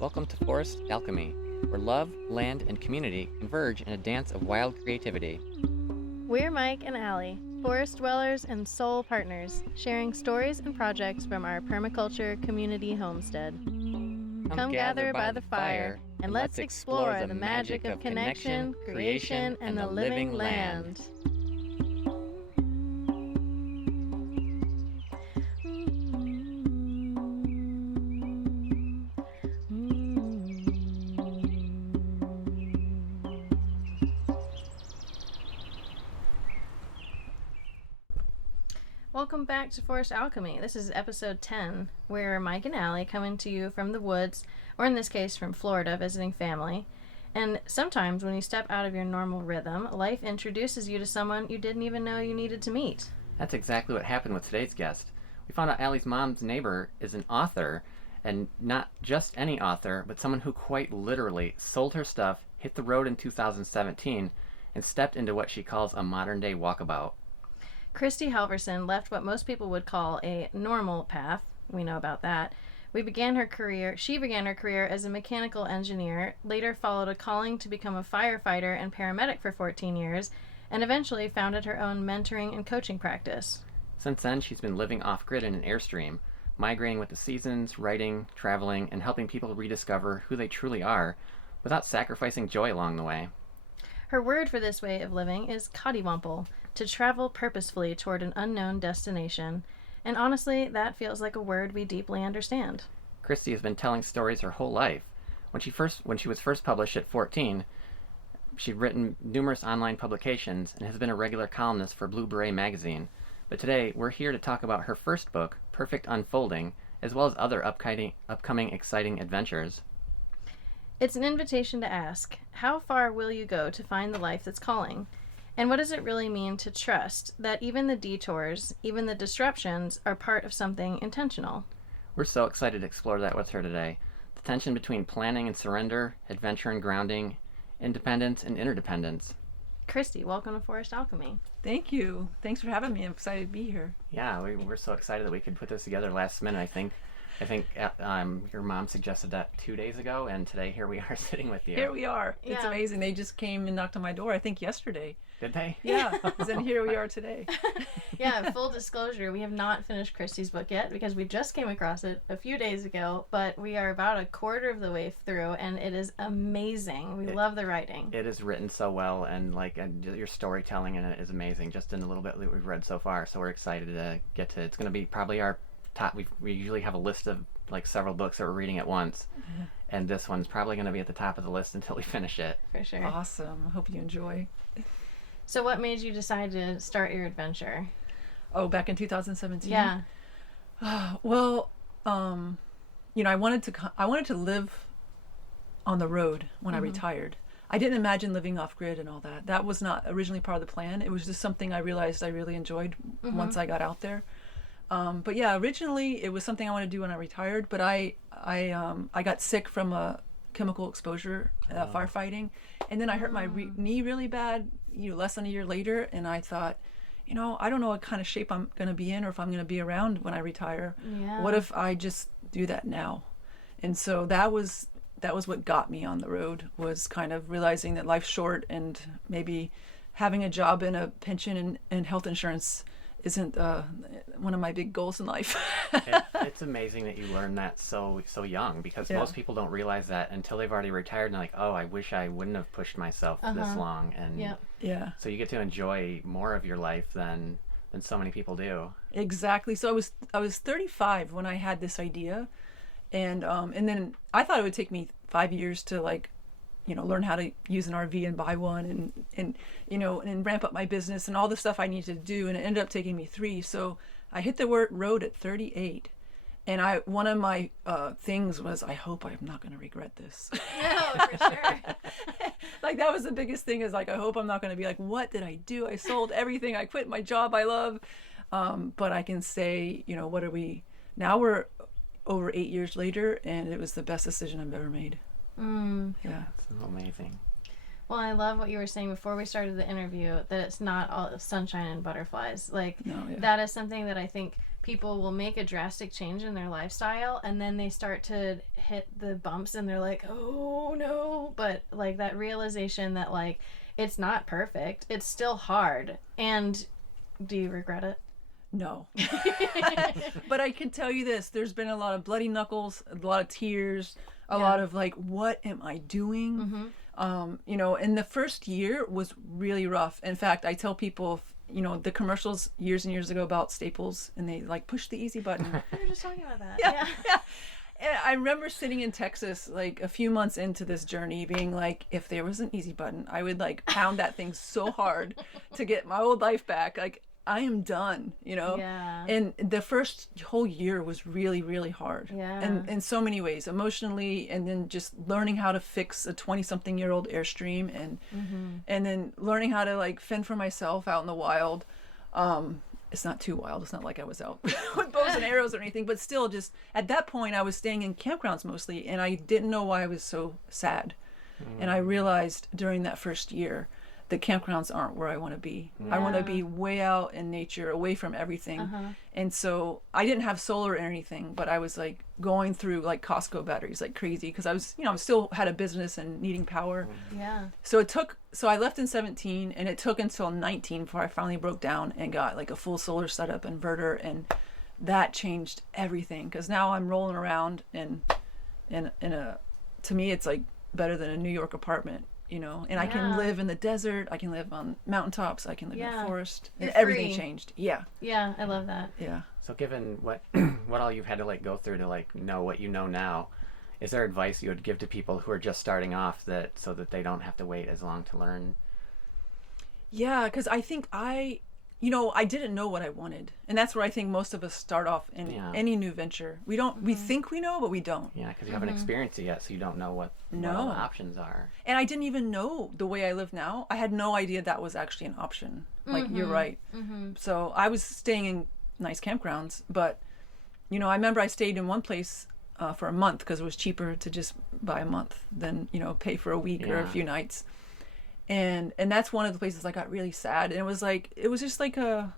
Welcome to Forest Alchemy, where love, land, and community converge in a dance of wild creativity. We're Mike and Allie, forest dwellers and soul partners, sharing stories and projects from our permaculture community homestead. Come gather by the fire, and let's explore the magic of connection, creation, and the living land. Welcome back to Forest Alchemy. This is episode 10, where Mike and Allie coming to you from the woods, or in this case from Florida, visiting family. And sometimes when you step out of your normal rhythm, life introduces you to someone you didn't even know you needed to meet. That's exactly what happened with today's guest. We found out Allie's mom's neighbor is an author, and not just any author, but someone who quite literally sold her stuff, hit the road in 2017, and stepped into what she calls a modern-day walkabout. Kristy Halvorsen left what most people would call a normal path. We know about that. She began her career as a mechanical engineer, later followed a calling to become a firefighter and paramedic for 14 years, and eventually founded her own mentoring and coaching practice. Since then, she's been living off-grid in an Airstream, migrating with the seasons, writing, traveling, and helping people rediscover who they truly are without sacrificing joy along the way. Her word for this way of living is "Kadiwampel," to travel purposefully toward an unknown destination. And honestly, that feels like a word we deeply understand. Kristy has been telling stories her whole life. When she was first published at 14, she'd written numerous online publications and has been a regular columnist for Blue Beret magazine. But today, we're here to talk about her first book, Perfect Unfolding, as well as other upcoming exciting adventures. It's an invitation to ask, how far will you go to find the life that's calling? And what does it really mean to trust that even the detours, even the disruptions, are part of something intentional? We're so excited to explore that with her today. The tension between planning and surrender, adventure and grounding, independence and interdependence. Kristy, welcome to Forest Alchemy. Thank you. Thanks for having me. I'm excited to be here. Yeah, we're so excited that we could put this together last minute, I think your mom suggested that 2 days ago, and today here we are sitting with you. Here we are. Yeah. It's amazing. They just came and knocked on my door, I think yesterday. Did they? Yeah. And here we are today. Yeah, full disclosure, we have not finished Kristy's book yet because we just came across it a few days ago, but we are about a quarter of the way through, and it is amazing. We love the writing. It is written so well, and your storytelling in it is amazing, just in the little bit that we've read so far, so we're excited to get to. It's going to be probably our top. We usually have a list of several books that we're reading at once, and this one's probably going to be at the top of the list until we finish it. For sure. Awesome. I hope you enjoy. So what made you decide to start your adventure? Oh, back in 2017? Yeah. Well, I wanted to live on the road when I retired. I didn't imagine living off grid and all that. That was not originally part of the plan. It was just something I realized I really enjoyed once I got out there. But yeah, originally it was something I wanted to do when I retired, but I got sick from a chemical exposure, firefighting, and then I hurt my knee really bad, less than a year later, and I thought, I don't know what kind of shape I'm going to be in or if I'm going to be around when I retire. Yeah. What if I just do that now? And so that was what got me on the road, was kind of realizing that life's short, and maybe having a job and a pension and health insurance isn't one of my big goals in life. It's amazing that you learned that so young, because most people don't realize that until they've already retired, and they're like, oh, I wish I wouldn't have pushed myself this long. And so you get to enjoy more of your life than so many people do. Exactly. So I was 35 when I had this idea, and then I thought it would take me 5 years to learn how to use an RV and buy one and ramp up my business and all the stuff I needed to do. And it ended up taking me 3. So I hit the road at 38. And one of my things was, I hope I'm not going to regret this. No, for sure. That was the biggest thing, is I hope I'm not going to be like, what did I do? I sold everything. I quit my job I love. But I can say, what are we, now we're over 8 years later, and it was the best decision I've ever made. Yeah, it's amazing. Well, I love what you were saying before we started the interview, that it's not all sunshine and butterflies. That is something that I think people will make a drastic change in their lifestyle and then they start to hit the bumps and they're like, oh no. But like that realization that like it's not perfect, it's still hard. And do you regret it? No. But I can tell you this, there's been a lot of bloody knuckles, a lot of tears, a lot of like, what am I doing? You know, and the first year was really rough. In fact, I tell people, you know, the commercials years and years ago about Staples, and they like push the easy button. We were just talking about that. Yeah. And I remember sitting in Texas like a few months into this journey being like, if there was an easy button, I would like pound that thing so hard to get my old life back. Like, I am done, you know? Yeah. And the first whole year was really, really hard. Yeah. And in so many ways, emotionally, and then just learning how to fix a 20-something-year-old Airstream, and then learning how to like fend for myself out in the wild. It's not too wild. It's not like I was out with bows and arrows or anything, but still just at that point I was staying in campgrounds mostly, and I didn't know why I was so sad. And I realized during that first year, the campgrounds aren't where I want to be. I want to be way out in nature, away from everything. And so I didn't have solar or anything, but I was like going through like Costco batteries like crazy because I was, you know, I still had a business and needing power. Yeah. So I left in 17, and it took until 19 before I finally broke down and got like a full solar setup inverter, and that changed everything because now I'm rolling around in a, to me it's like better than a New York apartment. You know, and I can live in the desert, I can live on mountaintops, I can live in a forest. You're and everything free. changed. Yeah. Yeah, I love that. Yeah. So given what what all you've had to like go through to like know what you know now, is there advice you would give to people who are just starting off that so that they don't have to wait as long to learn? Yeah, because I think I didn't know what I wanted. And that's where I think most of us start off in any new venture. We think we know, but we don't. Yeah, because you haven't experienced it yet, so you don't know what all the options are. And I didn't even know the way I live now. I had no idea that was actually an option. Like, you're right. So I was staying in nice campgrounds, but, you know, I remember I stayed in one place for a month because it was cheaper to just buy a month than, you know, pay for a week or a few nights. And that's one of the places I got really sad. And it was just like a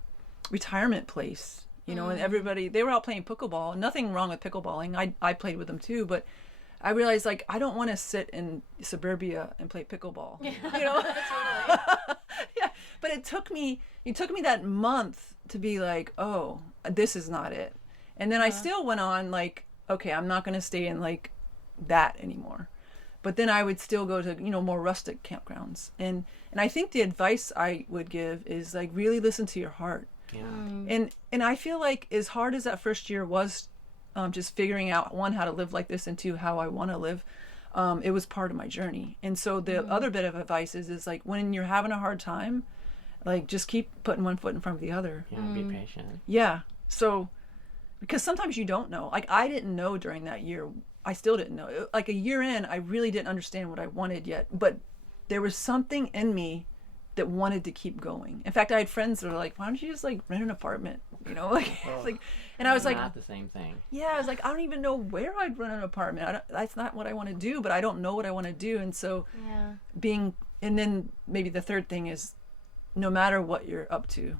retirement place, you know, and everybody, they were out playing pickleball. Nothing wrong with pickleballing. I played with them too, but I realized like, I don't want to sit in suburbia and play pickleball, you know? Yeah. But it took me that month to be like, oh, this is not it. And then I still went on like, okay, I'm not going to stay in like that anymore. But then I would still go to, you know, more rustic campgrounds. And I think the advice I would give is like really listen to your heart. Yeah. And I feel like as hard as that first year was, just figuring out, one, how to live like this, and two, how I want to live, it was part of my journey. And so the other bit of advice is like when you're having a hard time, like just keep putting one foot in front of the other. Yeah, be patient. Yeah. So because sometimes you don't know. Like I didn't know during that year. I still didn't know. Like a year in, I really didn't understand what I wanted yet. But there was something in me that wanted to keep going. In fact, I had friends that were like, why don't you just like rent an apartment? You know, and I was like, not the same thing. Yeah, I was like, I don't even know where I'd rent an apartment. That's not what I want to do, but I don't know what I want to do. And so and then maybe the third thing is no matter what you're up to,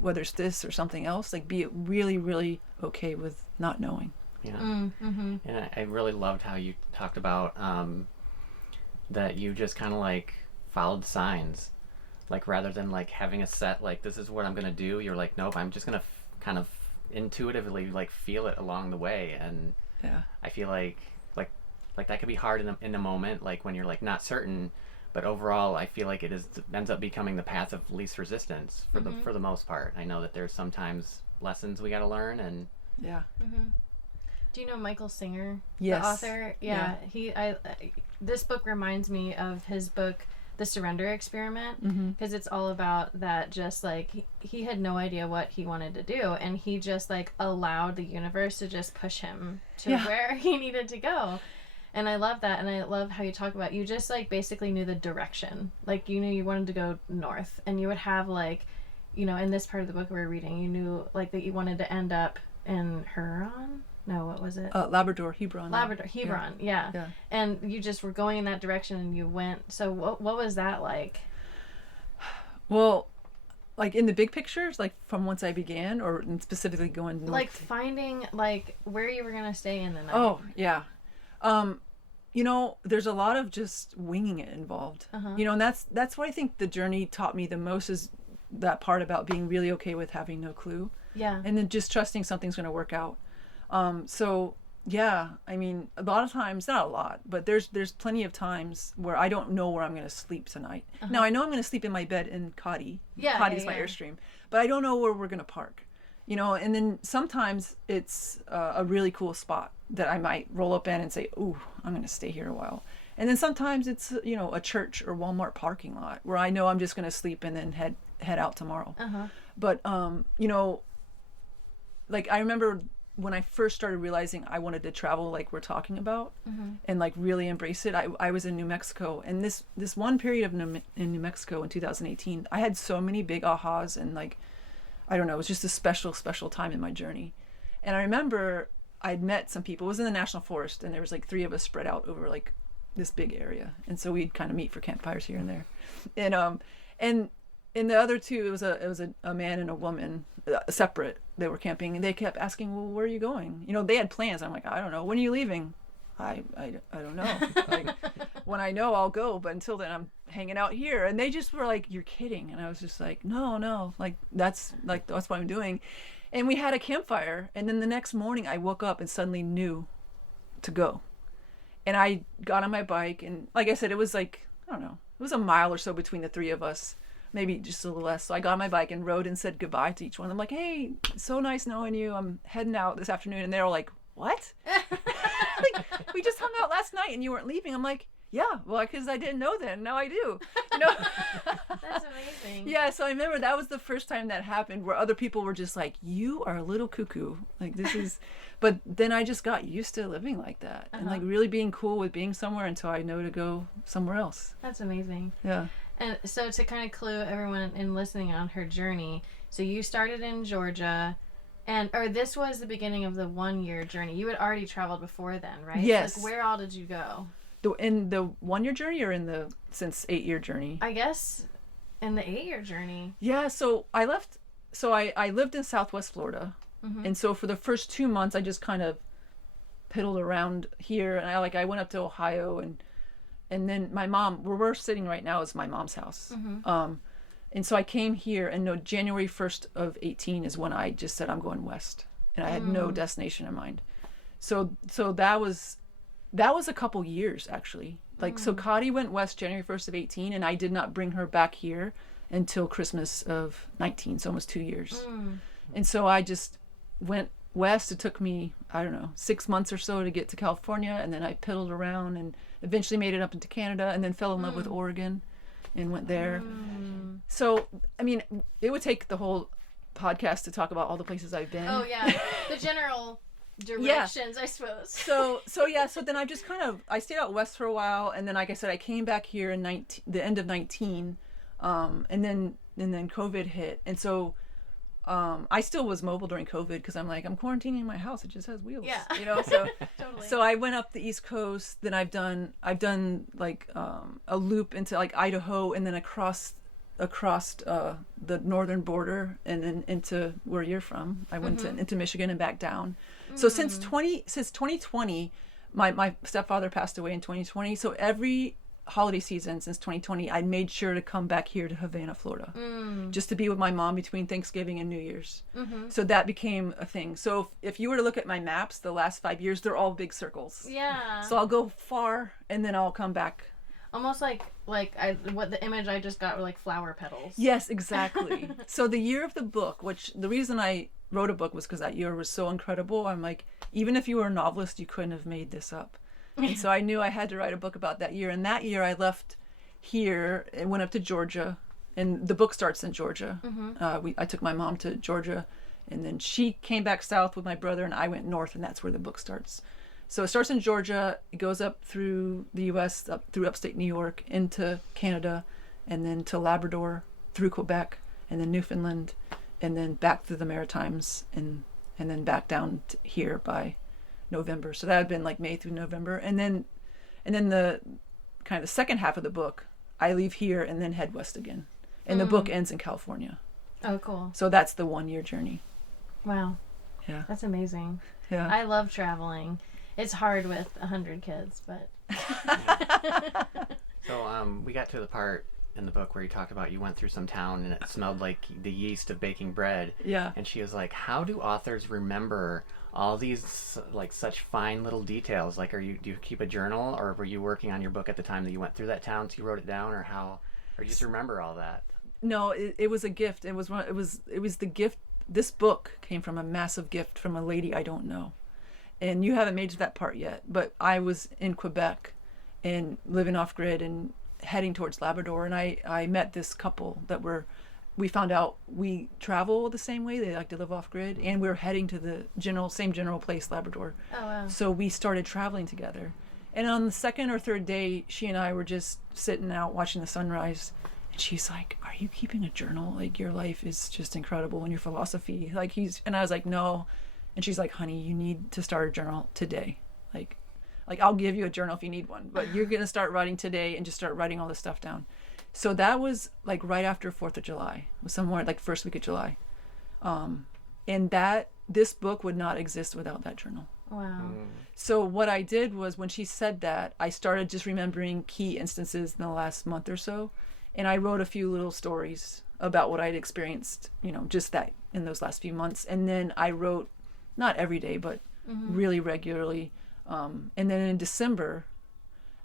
whether it's this or something else, like be really, really okay with not knowing. Yeah. And I really loved how you talked about that you just kind of like followed signs, like rather than like having a set like this is what I'm gonna do, you're like, nope, I'm just gonna kind of intuitively like feel it along the way. And I feel like that could be hard in the moment, like when you're like not certain, but overall I feel like ends up becoming the path of least resistance for the most part. I know that there's sometimes lessons we got to learn, and Do you know Michael Singer, yes, the author? Yeah. This book reminds me of his book, The Surrender Experiment, because it's all about that. Just like he had no idea what he wanted to do, and he just like allowed the universe to just push him to where he needed to go. And I love that, and I love how you talk about you just like basically knew the direction. Like you knew you wanted to go north, and you would have like, you know, in this part of the book we were reading, you knew like that you wanted to end up in Huron. No, what was it? Labrador, Hebron. Yeah. And you just were going in that direction and you went. So what was that like? Well, Like in the big pictures, like from once I began, or specifically going north? Like finding like where you were gonna stay in the night. Oh yeah, there's a lot of just winging it involved. And that's what I think the journey taught me the most, is that part about being really okay with having no clue. Yeah. And then just trusting something's going to work out. So yeah, I mean, a lot of times, not a lot, but there's plenty of times where I don't know where I'm going to sleep tonight. Now I know I'm going to sleep in my bed in Cotty. Yeah, Cotty's my Airstream, but I don't know where we're going to park. And then sometimes it's a really cool spot that I might roll up in and say, ooh, I'm going to stay here a while. And then sometimes it's, a church or Walmart parking lot where I know I'm just going to sleep and then head out tomorrow. But, like I remember when I first started realizing I wanted to travel like we're talking about, and like really embrace it, I was in New Mexico. And this one period in New Mexico in 2018, I had so many big ahas, and like, I don't know, it was just a special, special time in my journey. And I remember I'd met some people. It was in the National Forest, and there was like 3 of us spread out over like this big area. And so we'd kind of meet for campfires here and there. And in the other 2, it was a man and a woman, separate. They were camping, and they kept asking, well, where are you going? They had plans. I'm like, I don't know. When are you leaving? I don't know. Like, when I know, I'll go. But until then, I'm hanging out here. And they just were like, you're kidding. And I was just like, no. Like, that's what I'm doing. And we had a campfire. And then the next morning, I woke up and suddenly knew to go. And I got on my bike. And like I said, it was like, I don't know, it was a mile or so between the 3 of us. Maybe just a little less. So I got on my bike and rode and said goodbye to each one. I'm like, hey, so nice knowing you. I'm heading out this afternoon. And they're all like, what? Like, we just hung out last night and you weren't leaving. I'm like, yeah, well, because I didn't know then. Now I do. That's amazing. Yeah, so I remember that was the first time that happened, where other people were just like, you are a little cuckoo. Like, this is... But then I just got used to living like that, and like really being cool with being somewhere until I know to go somewhere else. That's amazing. Yeah. And so to kind of clue everyone in listening on her journey, so you started in Georgia, or this was the beginning of the 1-year journey. You had already traveled before then, right? Yes. Like, where all did you go? In the 1-year journey, or in the since 8-year journey? I guess in the 8-year journey. Yeah, so I left. So I lived in Southwest Florida, and so for the first 2 months, I just kind of piddled around here, and I went up to Ohio, and then my mom, where we're sitting right now, is my mom's house. And so I came here, and no, January 1st of 18 is when I just said I'm going west, and I had no destination in mind. So that was a couple years, actually. Like, so Cotty went west January 1st of 18, and I did not bring her back here until Christmas of 19, so almost 2 years. And so I just went west. It took me, I don't know, 6 months or so to get to California, and then I piddled around and eventually made it up into Canada, and then fell in love with Oregon and went there. So, I mean, it would take the whole podcast to talk about all the places I've been. Oh, yeah. The general... directions, I suppose. So then I just I stayed out west for a while, and then, like I said, I came back here in the end of 19, and then COVID hit, and so I still was mobile during COVID, because I'm like, I'm quarantining in my house, it just has wheels. Yeah. So Totally. So I went up the East Coast, then I've done like a loop into like Idaho, and then across the northern border, and then into where you're from. I went into Michigan and back down. So since 2020, my stepfather passed away in 2020. So every holiday season since 2020, I made sure to come back here to Havana, Florida, just to be with my mom between Thanksgiving and New Year's. So that became a thing. So if you were to look at my maps, the last 5 years, they're all big circles. Yeah. So I'll go far, and then I'll come back. Almost like what the image I just got were like flower petals. Yes, exactly. So the year of the book, which the reason I wrote a book was because that year was so incredible. I'm like, even if you were a novelist, you couldn't have made this up. And so I knew I had to write a book about that year. And that year I left here and went up to Georgia, and the book starts in Georgia. I took my mom to Georgia, and then she came back south with my brother, and I went north, and that's where the book starts. So it starts in Georgia, it goes up through the U.S., up through upstate New York, into Canada, and then to Labrador, through Quebec, and then Newfoundland, and then back through the Maritimes, and then back down to here by November. So that had been like May through November. And then the second half of the book, I leave here and then head west again. And the book ends in California. Oh, cool. So that's the 1-year journey. Wow. Yeah. That's amazing. Yeah. I love traveling. It's hard with 100 kids, but... So we got to the part in the book where you talked about you went through some town and it smelled like the yeast of baking bread. Yeah. And she was like, how do authors remember all these like such fine little details? Like, do you keep a journal, or were you working on your book at the time that you went through that town, so you wrote it down, or you just remember all that? No, it was a gift. It was the gift. This book came from a massive gift from a lady I don't know. And you haven't made it to that part yet, but I was in Quebec and living off grid and heading towards Labrador, and I met this couple that we found out we travel the same way. They like to live off grid, and we were heading to the same general place, Labrador. Oh, wow. So we started traveling together. And on the second or third day, she and I were just sitting out watching the sunrise. And she's like, "Are you keeping a journal? Like, your life is just incredible, and your philosophy." And I was like, "No." And she's like, "Honey, you need to start a journal today. Like I'll give you a journal if you need one, but you're going to start writing today and just start writing all this stuff down." So that was like right after 4th of July. It was somewhere like first week of July. And this book would not exist without that journal. Wow. So what I did was, when she said that, I started just remembering key instances in the last month or so. And I wrote a few little stories about what I'd experienced, just that in those last few months. And then I wrote, not every day, but really regularly. And then in December,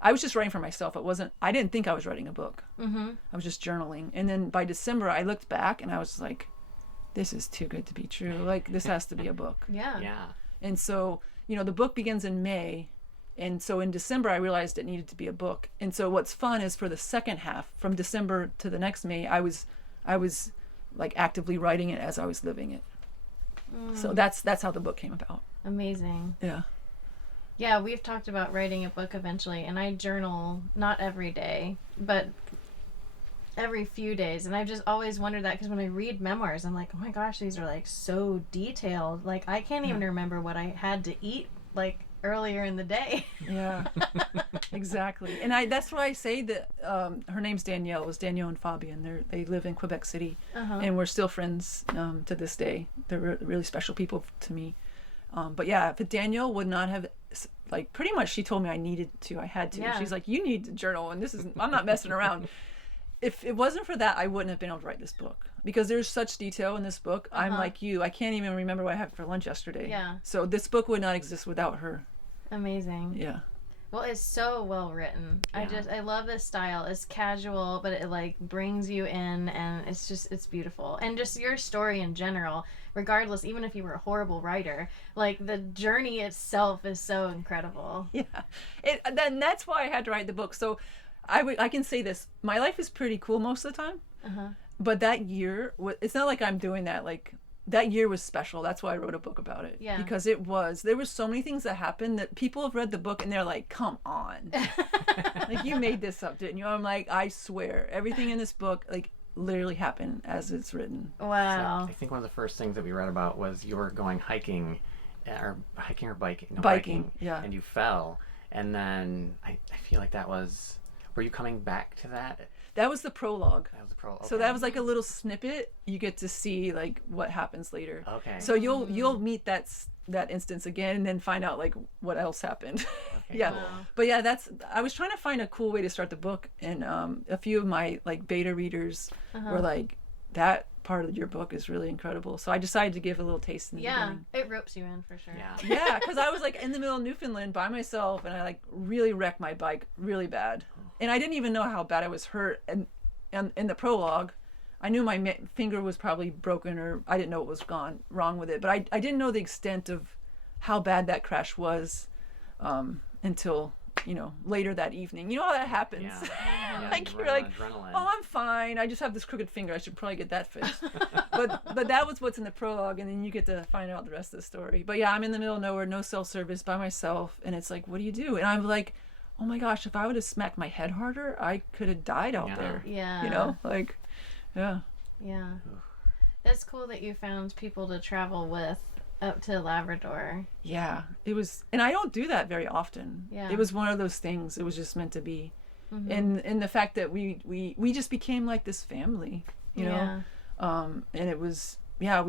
I was just writing for myself. I didn't think I was writing a book. I was just journaling. And then by December, I looked back and I was like, this is too good to be true. Like, this has to be a book. Yeah. Yeah. And so, the book begins in May. And so in December, I realized it needed to be a book. And so what's fun is, for the second half, from December to the next May, I was like actively writing it as I was living it. So that's how the book came about. Amazing. Yeah. Yeah, we've talked about writing a book eventually, and I journal not every day, but every few days. And I've just always wondered that, because when I read memoirs, I'm like, oh my gosh, these are like so detailed. Like, I can't even remember what I had to eat like earlier in the day. Yeah. Exactly. And that's why I say that her name's Danielle. It was Danielle and Fabian. They live in Quebec City, and we're still friends to this day. They're really special people to me. But yeah, if Danielle would not have, like, pretty much she told me I had to. Yeah. She's like, you need to journal, and I'm not messing around. If it wasn't for that, I wouldn't have been able to write this book, because there's such detail in this book. I'm like you. I can't even remember what I had for lunch yesterday. Yeah. So this book would not exist without her. Amazing. Yeah. Well, it's so well written. Yeah. I love this style. It's casual, but it like brings you in, and it's beautiful. And just your story in general, regardless, even if you were a horrible writer, like, the journey itself is so incredible. Yeah. Then that's why I had to write the book. So I can say this. My life is pretty cool most of the time. But that year, it's not like I'm doing that. Like, that year was special. That's why I wrote a book about it. Yeah. Because there were so many things that happened that people have read the book and they're like, come on. Like, you made this up, didn't you? I'm like, I swear, everything in this book, like, literally happened as it's written. Wow. So I think one of the first things that we read about was you were going hiking or biking. No, Biking, yeah. And you fell. And then I feel like were you coming back to that? That was the prologue. That was the prologue. Okay. So that was like a little snippet. You get to see like what happens later. Okay. So you'll meet that instance again, and then find out like what else happened. Okay, Yeah. cool. Wow. But yeah, I was trying to find a cool way to start the book, and a few of my like beta readers were like, that part of your book is really incredible. So I decided to give a little taste in the beginning. It ropes you in for sure. Yeah. Yeah, because I was like in the middle of Newfoundland by myself, and I like really wrecked my bike really bad, and I didn't even know how bad I was hurt. And in the prologue, I knew my finger was probably broken, or I didn't know what was wrong with it, but I didn't know the extent of how bad that crash was until later that evening. You know how that happens. Yeah. Like, you you're run like, on adrenaline. oh, I'm fine. I just have this crooked finger. I should probably get that fixed. but that was what's in the prologue, and then you get to find out the rest of the story. But yeah, I'm in the middle of nowhere, no cell service, by myself, and it's like, what do you do? And I'm like, oh my gosh, if I would have smacked my head harder, I could have died out there. Yeah. Like, yeah. Yeah. That's cool that you found people to travel with up to Labrador. Yeah, it was, and I don't do that very often. Yeah. It was one of those things. It was just meant to be. And the fact that we just became like this family, you know. And it was, yeah,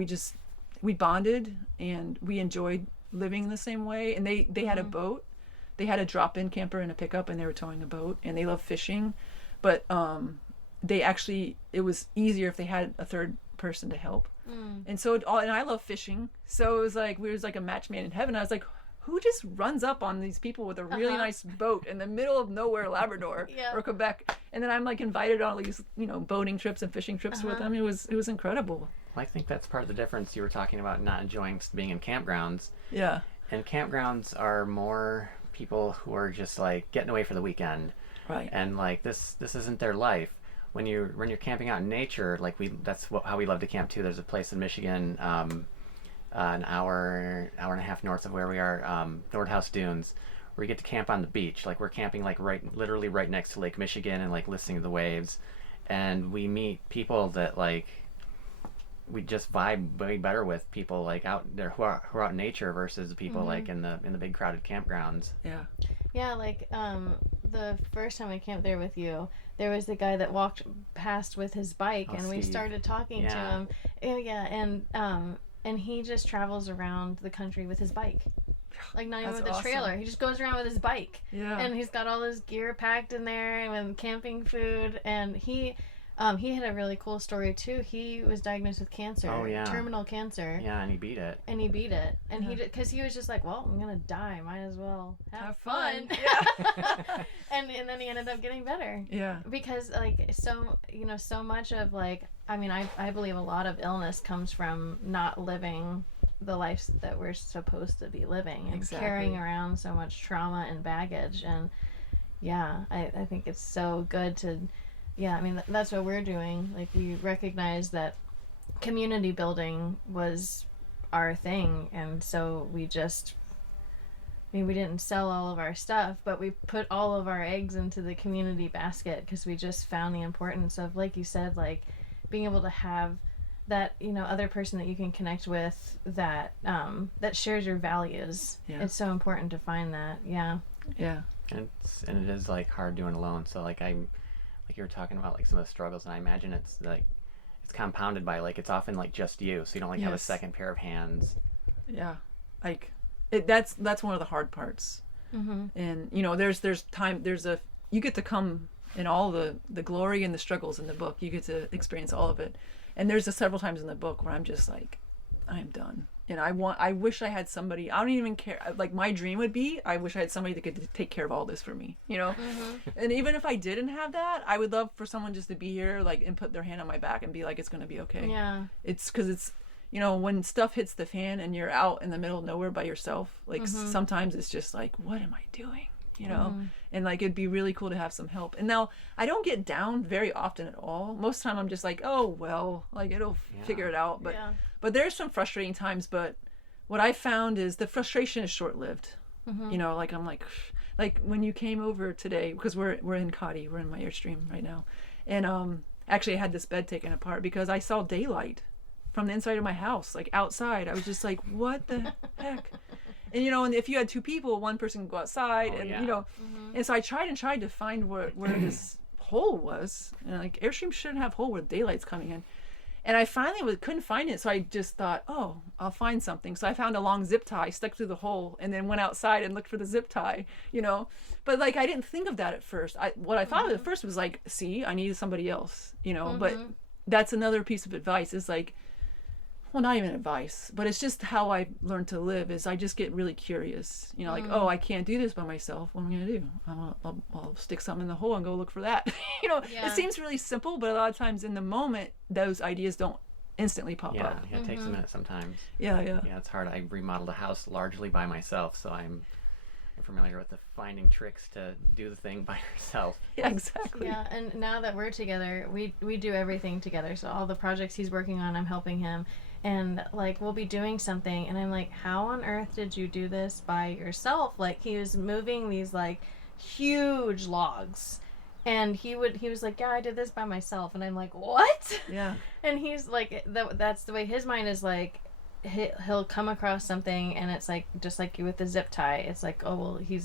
we bonded and we enjoyed living the same way. And they had a boat. They had a drop-in camper and a pickup, and they were towing a boat, and they love fishing. But it was easier if they had a third person to help. And so and I love fishing. So it was like, we was like a match made in heaven. I was like, who just runs up on these people with a really nice boat in the middle of nowhere, Labrador or Quebec? And then I'm like invited on all these, boating trips and fishing trips with them. It was incredible. Well, I think that's part of the difference. You were talking about not enjoying being in campgrounds. Yeah. And campgrounds are more people who are just like getting away for the weekend. Right. And like this isn't their life. When you're camping out in nature, like how we love to camp too. There's a place in Michigan, an hour and a half north of where we are, Nordhaus Dunes, where you get to camp on the beach. Like we're camping like literally right next to Lake Michigan and like listening to the waves, and we meet people that like we just vibe way better with, people like out there who are out in nature versus the people like in the big crowded campgrounds. Yeah. Yeah, like the first time I camped there with you, there was the guy that walked past with his bike, and we Steve. started talking to him. Oh, yeah, and he just travels around the country with his bike. Like not even That's with a trailer. awesome. He just goes around with his bike. Yeah. And he's got all his gear packed in there and with camping food, and he had a really cool story too. He was diagnosed with cancer. Oh, yeah. Terminal cancer. Yeah, and he beat it. And he because he was just like, well, I'm gonna die, might as well have fun. Yeah. and then he ended up getting better. Yeah. Because like so much of like, I mean, I believe a lot of illness comes from not living the life that we're supposed to be living, and carrying around so much trauma and baggage. And yeah, I think it's so good to, I mean, that's what we're doing. Like, we recognize that community building was our thing, and so we didn't sell all of our stuff, but we put all of our eggs into the community basket because we just found the importance of, like you said, like being able to have that other person that you can connect with that shares your values. It's so important to find that. Yeah And it is like hard doing alone. So like you were talking about like some of the struggles, and I imagine it's like it's compounded by like it's often like just you, so you don't like have a second pair of hands. Yeah, like that's one of the hard parts. And there's time, you get to come in all the glory and the struggles in the book. You get to experience all of it. And there's several times in the book where I'm just like, I'm done. And I wish I had somebody. I don't even care. Like, my dream would be, I wish I had somebody that could take care of all this for me, And even if I didn't have that, I would love for someone just to be here, like, and put their hand on my back and be like, it's going to be okay. Yeah. It's because it's, when stuff hits the fan and you're out in the middle of nowhere by yourself, like, sometimes it's just like, what am I doing? And like, it'd be really cool to have some help. And now I don't get down very often at all. Most of the time I'm just like, oh, well, like, it'll figure it out. But there's some frustrating times. But what I found is the frustration is short-lived. Like, I'm like when you came over today, because we're in Cotty, we're in my Airstream right now. And actually I had this bed taken apart because I saw daylight from the inside of my house, like outside. I was just like, what the heck? And and if you had two people, one person could go outside, and so I tried to find where this hole was, and like, Airstream shouldn't have hole where daylight's coming in, and I finally couldn't find it. So I just thought, oh, I'll find something. So I found a long zip tie stuck through the hole, and then went outside and looked for the zip tie, But like, I didn't think of that at first. What I thought of at first was like, see, I needed somebody else, But that's another piece of advice is like, well, not even advice, but it's just how I learned to live is I just get really curious, like, oh, I can't do this by myself. What am I going to do? I'll stick something in the hole and go look for that. It seems really simple, but a lot of times in the moment, those ideas don't instantly pop up. Yeah, it takes a minute sometimes. Yeah, it's hard. I remodeled a house largely by myself, so I'm familiar with the finding tricks to do the thing by yourself. Yeah, exactly. Yeah, and now that we're together, we do everything together. So all the projects he's working on, I'm helping him. And like, we'll be doing something and I'm like, how on earth did you do this by yourself? Like, he was moving these like huge logs, and he was like, yeah, I did this by myself. And I'm like, what? Yeah. And he's like, that's the way his mind is. Like, he'll come across something and it's like, just like with the zip tie, it's like, oh, well, he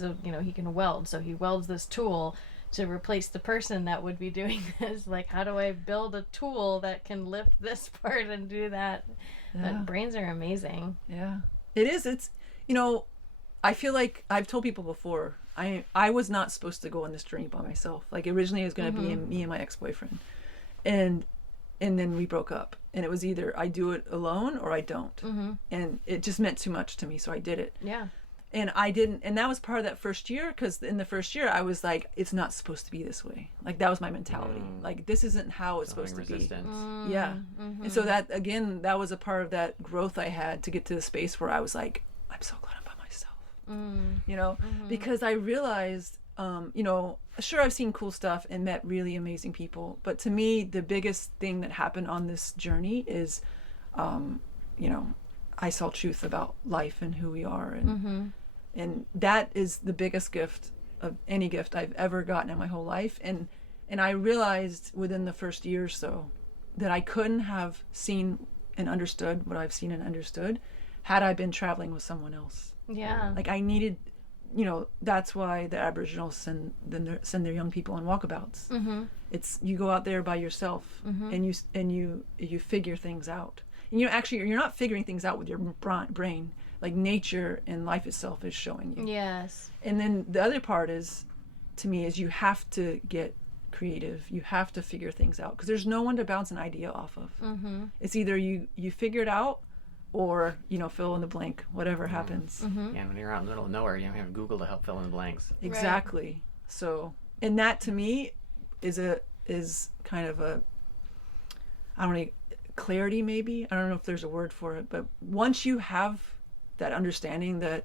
can weld, so he welds this tool to replace the person that would be doing this. Like, how do I build a tool that can lift this part and do that? But brains are amazing. Yeah, it is. It's, you know, I feel like I've told people before, I was not supposed to go on this journey by myself. Like, originally it was going to be me and my ex-boyfriend, and then we broke up, and it was either I do it alone or I don't, and it just meant too much to me, so I did it. Yeah. And I didn't, and that was part of that first year, because in the first year I was like, it's not supposed to be this way. Like, that was my mentality. Like, this isn't how it's supposed to be. Yeah. And so that, again, that was a part of that growth I had to get to the space where I was like, I'm so glad I'm by myself. You know, because I realized, you know, sure, I've seen cool stuff and met really amazing people, but to me, the biggest thing that happened on this journey is, you know, I saw truth about life and who we are, and that is the biggest gift of any gift I've ever gotten in my whole life. And I realized within the first year or so that I couldn't have seen and understood what I've seen and understood had I been traveling with someone else. Yeah. Like, I needed, you know, that's why the Aboriginals send their young people on walkabouts. It's, you go out there by yourself, and you figure things out. And, you know, actually, you're not figuring things out with your brain. Like, nature and life itself is showing you. Yes. And then the other part is, to me, is you have to get creative. You have to figure things out, because there's no one to bounce an idea off of. It's either you figure it out, or, you know, fill in the blank, whatever happens. Yeah, and when you're out in the middle of nowhere, you don't have Google to help fill in the blanks. Exactly. Right. So, and that to me is kind of a, I don't know, clarity maybe. I don't know if there's a word for it, but once you have that understanding that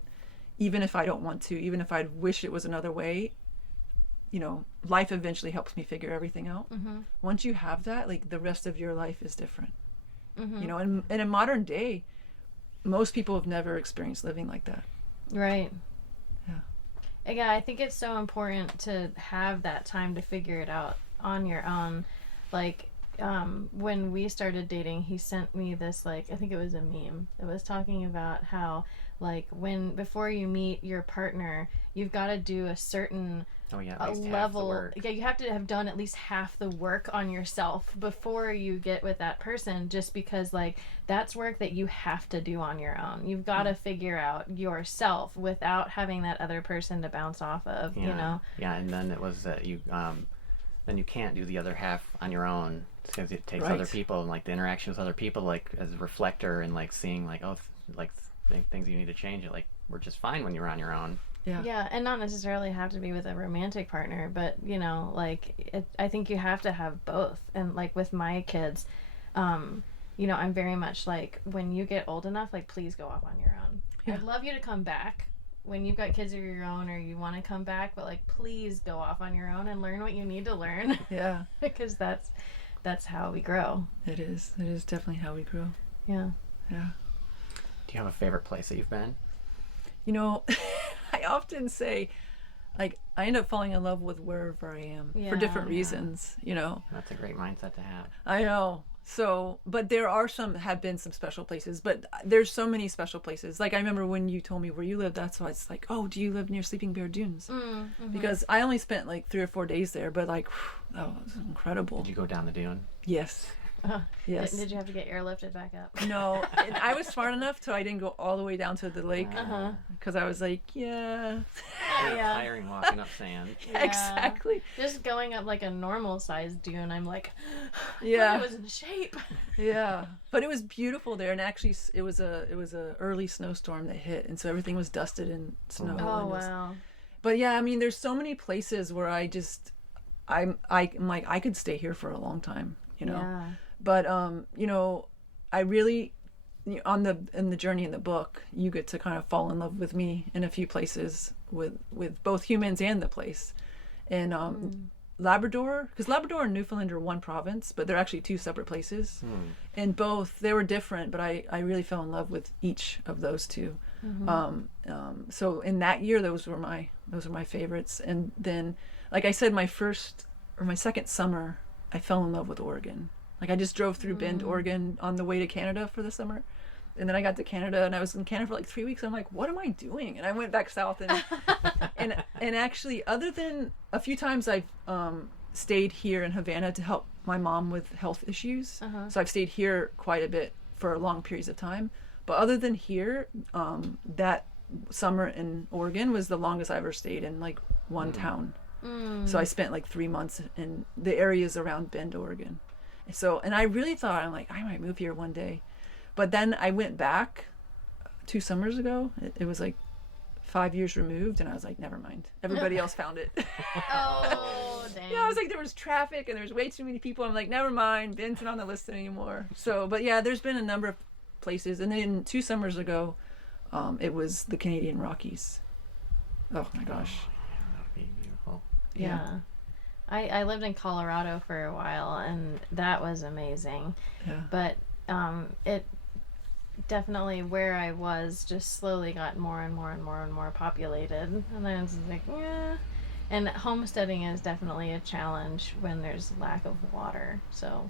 even if I don't want to, even if I wish it was another way, you know, life eventually helps me figure everything out. Once you have that, like, the rest of your life is different. You know, and in modern day, most people have never experienced living like that. Right. Yeah. Yeah, I think it's so important to have that time to figure it out on your own. Like, when we started dating, he sent me this, like, I think it was a meme. It was talking about how, like, before you meet your partner, you've got to do a certain at least level. half the work. Yeah, you have to have done at least half the work on yourself before you get with that person, just because, like, that's work that you have to do on your own. You've got to figure out yourself without having that other person to bounce off of, you know? Yeah, and then it was that then you can't do the other half on your own, because it takes other people, and, like, the interaction with other people, like, as a reflector, and, like, seeing, like, things you need to change. It, like, we're just fine when you're on your own. Yeah, and not necessarily have to be with a romantic partner, but, you know, like, I think you have to have both. And, like, with my kids, you know, I'm very much like, when you get old enough, like, please go off on your own. I'd love you to come back when you've got kids of your own, or you want to come back, but, like, please go off on your own and learn what you need to learn. Yeah. Because that's how we grow. It is definitely how we grow. Yeah. Do you have a favorite place that you've been? You know, I often say, like, I end up falling in love with wherever I am for different reasons, you know. That's a great mindset to have. I know. So, but there have been some special places, but there's so many special places. Like, I remember when you told me where you lived, that's why it's like, oh, do you live near Sleeping Bear Dunes? Because I only spent like 3 or 4 days there, but, like, that was incredible. Did you go down the dune? Yes. Yes. Did you have to get airlifted back up? No, I was smart enough so I didn't go all the way down to the lake, because I was like, tiring walking up sand. Exactly. Just going up like a normal sized dune, I'm like, I was in shape. But it was beautiful there, and actually it was a early snowstorm that hit, and so everything was dusted in snow. Oh, wow. But yeah, I mean, there's so many places where I'm like, I could stay here for a long time, you know. But you know, I really, in the journey in the book, you get to kind of fall in love with me in a few places with both humans and the place. And Labrador, because Labrador and Newfoundland are one province, but they're actually 2 separate places. And both, they were different, but I really fell in love with each of those 2. So in that year, those were my favorites. And then, like I said, my second summer, I fell in love with Oregon. Like, I just drove through Bend, Oregon on the way to Canada for the summer. And then I got to Canada, and I was in Canada for like 3 weeks. I'm like, what am I doing? And I went back south, and and actually, other than a few times I've stayed here in Havana to help my mom with health issues. So I've stayed here quite a bit for long periods of time. But other than here, that summer in Oregon was the longest I ever stayed in like one town. So I spent like 3 months in the areas around Bend, Oregon. So, and I really thought, I'm like, I might move here one day. But then I went back 2 summers ago. It was like 5 years removed, and I was like, never mind. Everybody else found it. Oh, dang. Yeah, I was like, there was traffic and there was way too many people. I'm like, never mind. Ben's not on the list anymore. So, but yeah, there's been a number of places. And then 2 summers ago, it was the Canadian Rockies. Oh my gosh. That would be beautiful. Yeah. I lived in Colorado for a while, and that was amazing. Yeah. But it definitely, where I was, just slowly got more and more and more and more populated. And I was like, yeah. And homesteading is definitely a challenge when there's lack of water. So,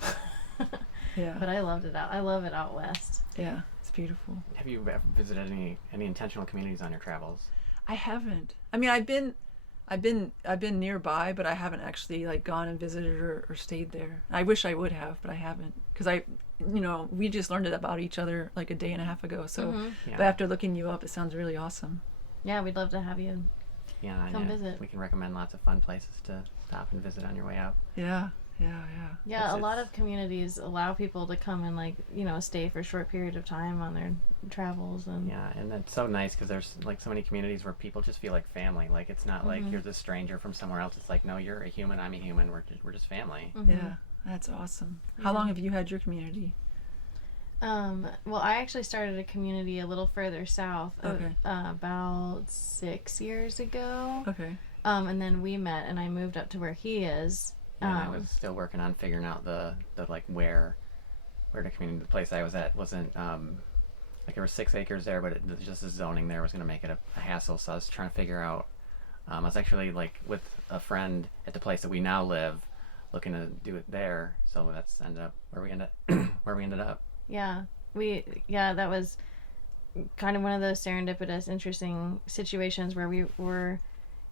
Yeah. but I loved it out. I love it out west. Yeah, it's beautiful. Have you ever visited any intentional communities on your travels? I haven't. I mean, I've been nearby, but I haven't actually like gone and visited or stayed there. I wish I would have, but I haven't, because we just learned it about each other like a day and a half ago. So, Yeah. but after looking you up, it sounds really awesome. Yeah, we'd love to have you. Yeah, Come visit. We can recommend lots of fun places to stop and visit on your way out. Yeah. Yeah, a lot of communities allow people to come and stay for a short period of time on their travels. And Yeah, and that's so nice because there's like so many communities where people just feel like family. Like it's not like you're the stranger from somewhere else. It's like, no, you're a human, I'm a human. We're just family. Yeah, that's awesome. How long have you had your community? Well, I actually started a community a little further south, Okay. About 6 years ago. Okay. Um, And then we met, and I moved up to where he is. And I was still working on figuring out the like where the community, the place I was at wasn't like there were 6 acres there, but just the zoning there was going to make it a hassle. So I was trying to figure out. I was actually like with a friend at the place that we now live, looking to do it there. So that's ended up where we ended up. Yeah, that was kind of one of those serendipitous, interesting situations where we were,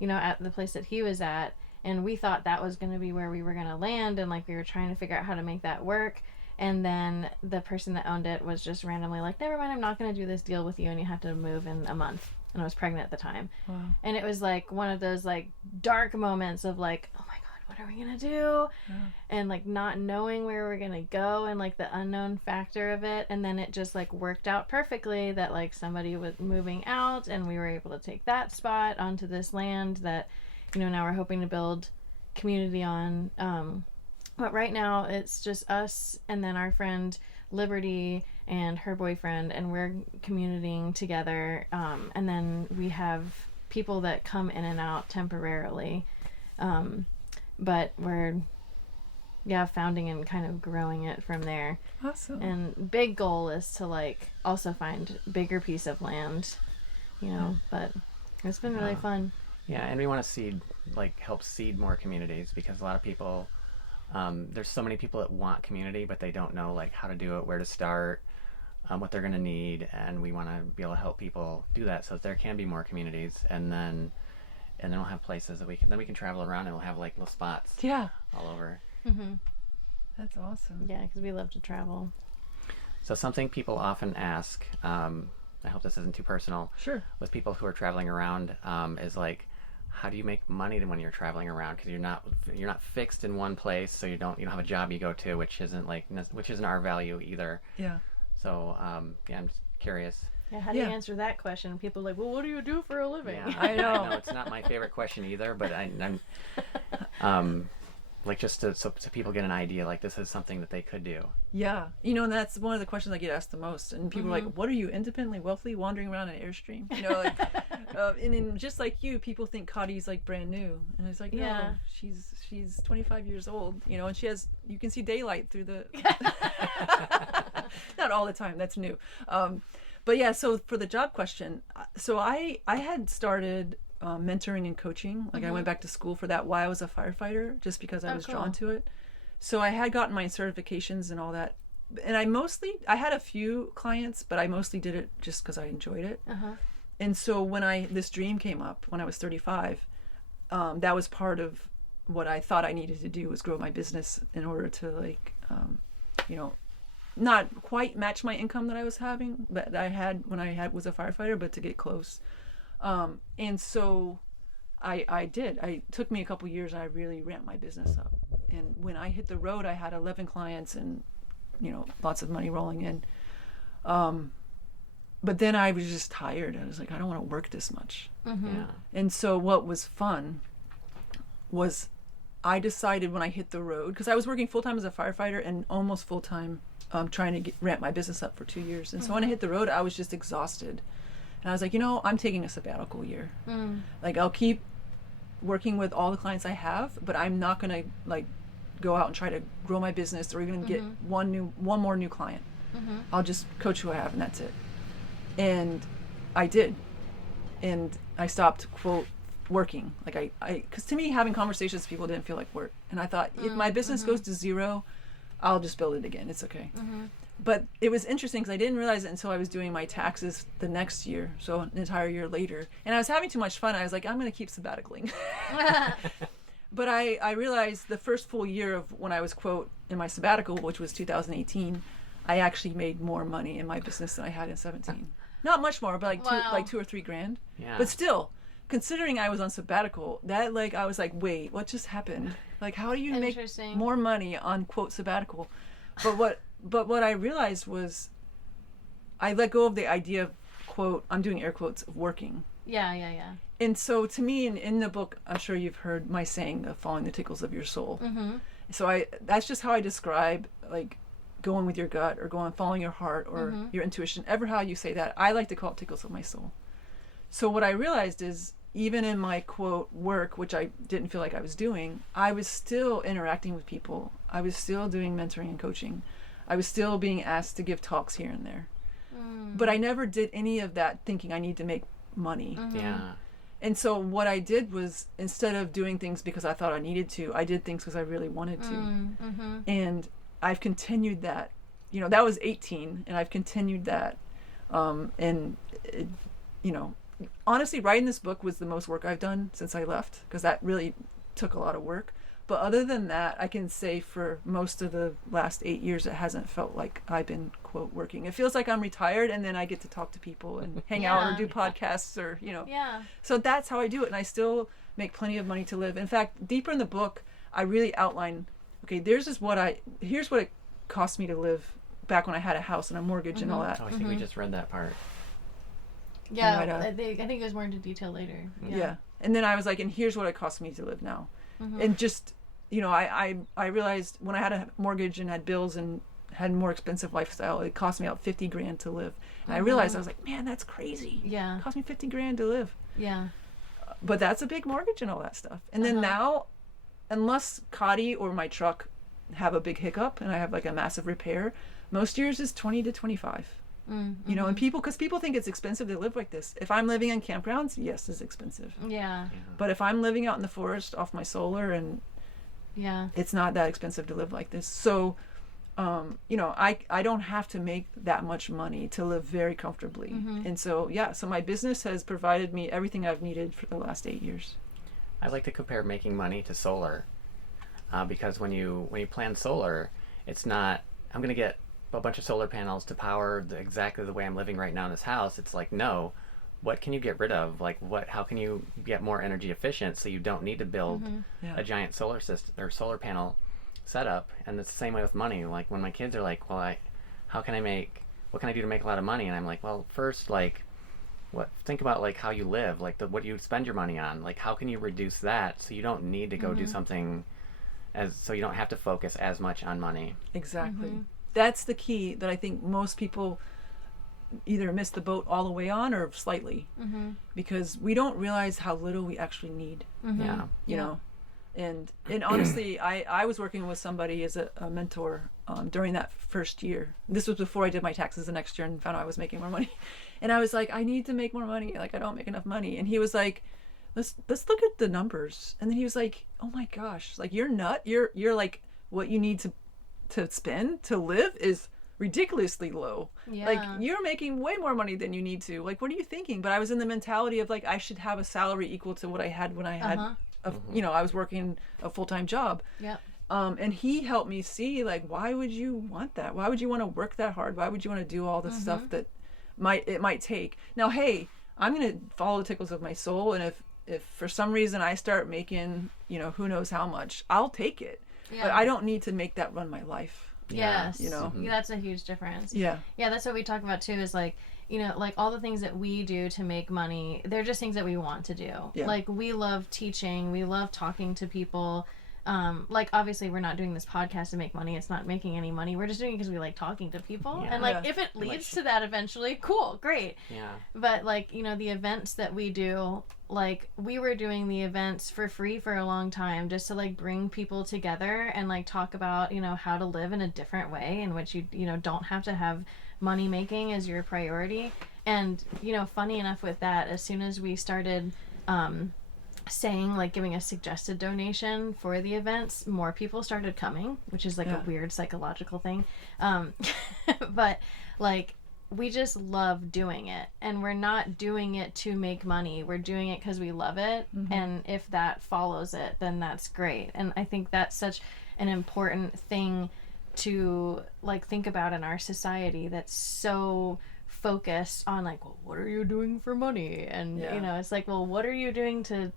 at the place that he was at, and we thought that was going to be where we were going to land, and like we were trying to figure out how to make that work. And then the person that owned it was just randomly like, never mind, I'm not going to do this deal with you, and you have to move in a month. And I was pregnant at the time. Wow. And it was like one of those like dark moments of like, oh my God, what are we going to do? Yeah. And like not knowing where we're going to go, and like the unknown factor of it. And then it just like worked out perfectly that like somebody was moving out, and we were able to take that spot onto this land that, now we're hoping to build community on. But right now it's just us and then our friend Liberty and her boyfriend, and we're commuting together. And then we have people that come in and out temporarily. But we're, founding and kind of growing it from there. Awesome. And big goal is to like also find bigger piece of land, but it's been really fun. Yeah, and we want to help seed more communities, because a lot of people, there's so many people that want community, but they don't know like how to do it, where to start, what they're going to need, and we want to be able to help people do that so that there can be more communities, and then we'll have places that we can travel around, and we'll have like little spots all over. Mm-hmm. That's awesome. Yeah, because we love to travel. So something people often ask, I hope this isn't too personal, Sure. with people who are traveling around, is like, how do you make money when you're traveling around? Because you're not fixed in one place, so you don't have a job you go to, which isn't our value either. Yeah. So I'm just curious. Yeah, how do you answer that question? People are like, well, what do you do for a living? Yeah, I know. It's not my favorite question either, but I'm like just so people get an idea, like this is something that they could do. Yeah. And that's one of the questions I get asked the most. And people are like, what are you, independently wealthy, wandering around an Airstream? And then just like you, people think Kadi's like brand new. And it's like, no, she's 25 years old, and you can see daylight through the, not all the time, that's new. But yeah, so for the job question, so I had started mentoring and coaching. Like I went back to school for that while I was a firefighter, just because I was drawn to it. So I had gotten my certifications and all that and I had a few clients, but I mostly did it just because I enjoyed it. And so when this dream came up when I was 35, that was part of what I thought I needed to do, was grow my business in order to, like, you know, not quite match my income that I was having, that I had when I was a firefighter, but to get close. And so I did. It took me a couple years, and I really ramped my business up. And when I hit the road, I had 11 clients and, you know, lots of money rolling in. But then I was just tired. I was like, I don't want to work this much. Yeah. And so what was fun was I decided when I hit the road, because I was working full-time as a firefighter and almost full-time trying to ramp my business up for 2 years. And so when I hit the road, I was just exhausted. And I was like, you know, I'm taking a sabbatical year. Like, I'll keep working with all the clients I have, but I'm not going to, like, go out and try to grow my business or even get one more new client. I'll just coach who I have, and that's it. And I did. And I stopped, quote, working. Like, because to me, having conversations with people didn't feel like work. And I thought, if my business goes to zero, I'll just build it again. It's okay. But it was interesting because I didn't realize it until I was doing my taxes the next year, so an entire year later. And I was having too much fun. I was like, I'm going to keep sabbaticaling. But I realized the first full year of when I was, quote, in my sabbatical, which was 2018, I actually made more money in my business than I had in 17. Not much more, but like $2 or $3 grand. Yeah. But still, considering I was on sabbatical, that, like, I was like, wait, what just happened? Like, how do you make more money on, quote, sabbatical? But what I realized was I let go of the idea of, quote, I'm doing air quotes, of working. Yeah. And so to me, in the book, I'm sure you've heard my saying of following the tickles of your soul. So that's just how I describe, like, going with your gut or following your heart or your intuition, ever how you say that. I like to call it tickles of my soul. So what I realized is, even in my, quote, work, which I didn't feel like I was doing, I was still interacting with people. I was still doing mentoring and coaching. I was still being asked to give talks here and there. But I never did any of that thinking I need to make money. Yeah. And so what I did was, instead of doing things because I thought I needed to, I did things because I really wanted to. And I've continued that. You know, that was 18, and I've continued that. And, you know, honestly, writing this book was the most work I've done since I left, because that really took a lot of work. But other than that, I can say for most of the last 8 years, it hasn't felt like I've been, quote, working. It feels like I'm retired, and then I get to talk to people and hang out or do podcasts or, you know. Yeah. So that's how I do it, and I still make plenty of money to live. In fact, deeper in the book, I really outline, okay, here's what it cost me to live back when I had a house and a mortgage and all that. Oh, I think we just read that part. Yeah, I think it goes more into detail later. Yeah. And then I was like, and here's what it costs me to live now. And just, you know, I realized when I had a mortgage and had bills and had a more expensive lifestyle, it cost me about 50 grand to live. And I realized, I was like, man, that's crazy. Yeah. It cost me 50 grand to live. Yeah. But that's a big mortgage and all that stuff. And then now, unless Cotty or my truck have a big hiccup and I have like a massive repair, most years is 20 to 25. You know, and because people think it's expensive to live like this. If I'm living in campgrounds, yes, it's expensive. Yeah. But if I'm living out in the forest off my solar, and it's not that expensive to live like this. So, you know, I don't have to make that much money to live very comfortably. And so, so my business has provided me everything I've needed for the last 8 years. I like to compare making money to solar, because when you plan solar, it's not, I'm going to get a bunch of solar panels to power exactly the way I'm living right now in this house. It's like, no, what can you get rid of? Like, how can you get more energy efficient so you don't need to build a giant solar system or solar panel setup? And it's the same way with money. Like, when my kids are like, well, what can I do to make a lot of money? And I'm like, well, first, like, think about like how you live, like what you spend your money on. Like, how can you reduce that so you don't need to go do something, so you don't have to focus as much on money. Exactly. That's the key that I think most people either miss the boat all the way on or slightly, because we don't realize how little we actually need. You know, and honestly, I was working with somebody as a mentor during that first year. This was before I did my taxes the next year and found out I was making more money. And I was like, I need to make more money. Like, I don't make enough money. And he was like, let's look at the numbers. And then he was like, oh my gosh, like, you're like, what you need to spend to live is ridiculously low. Yeah. Like, you're making way more money than you need to. Like, what are you thinking? But I was in the mentality of like, I should have a salary equal to what I had when I had, I was working a full-time job. Yep. And he helped me see, like, why would you want that? Why would you want to work that hard? Why would you want to do all the stuff that it might take? Now, hey, I'm going to follow the tickles of my soul. And if for some reason I start making, who knows how much, I'll take it. Yeah. But I don't need to make that run my life. Yes. Mm-hmm. That's a huge difference. Yeah. Yeah, that's what we talk about too, is like, like all the things that we do to make money, they're just things that we want to do. Yeah. Like, we love teaching, we love talking to people. Like, obviously we're not doing this podcast to make money. It's not making any money. We're just doing it because we like talking to people. Yeah. And like, if it leads to that eventually, cool, great. Yeah. But like, the events that we do, like, we were doing the events for free for a long time just to like bring people together and like talk about, how to live in a different way in which you don't have to have money making as your priority. And, funny enough with that, as soon as we started, saying like giving a suggested donation for the events, more people started coming, which is like a weird psychological thing. But like, we just love doing it, and we're not doing it to make money. We're doing it because we love it. And if that follows it, then that's great. And I think that's such an important thing to like think about in our society that's so focused on like, well, what are you doing for money? And it's like, well, what are you doing to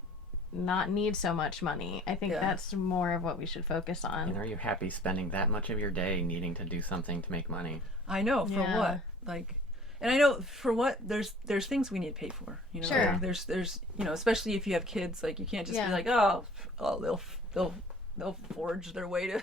not need so much money? I think that's more of what we should focus on. And are you happy spending that much of your day needing to do something to make money? I know, for what? Like, and I know for what, there's things we need to pay for, Sure. Like, there's especially if you have kids, like, you can't just be like, oh, they'll forge their way to,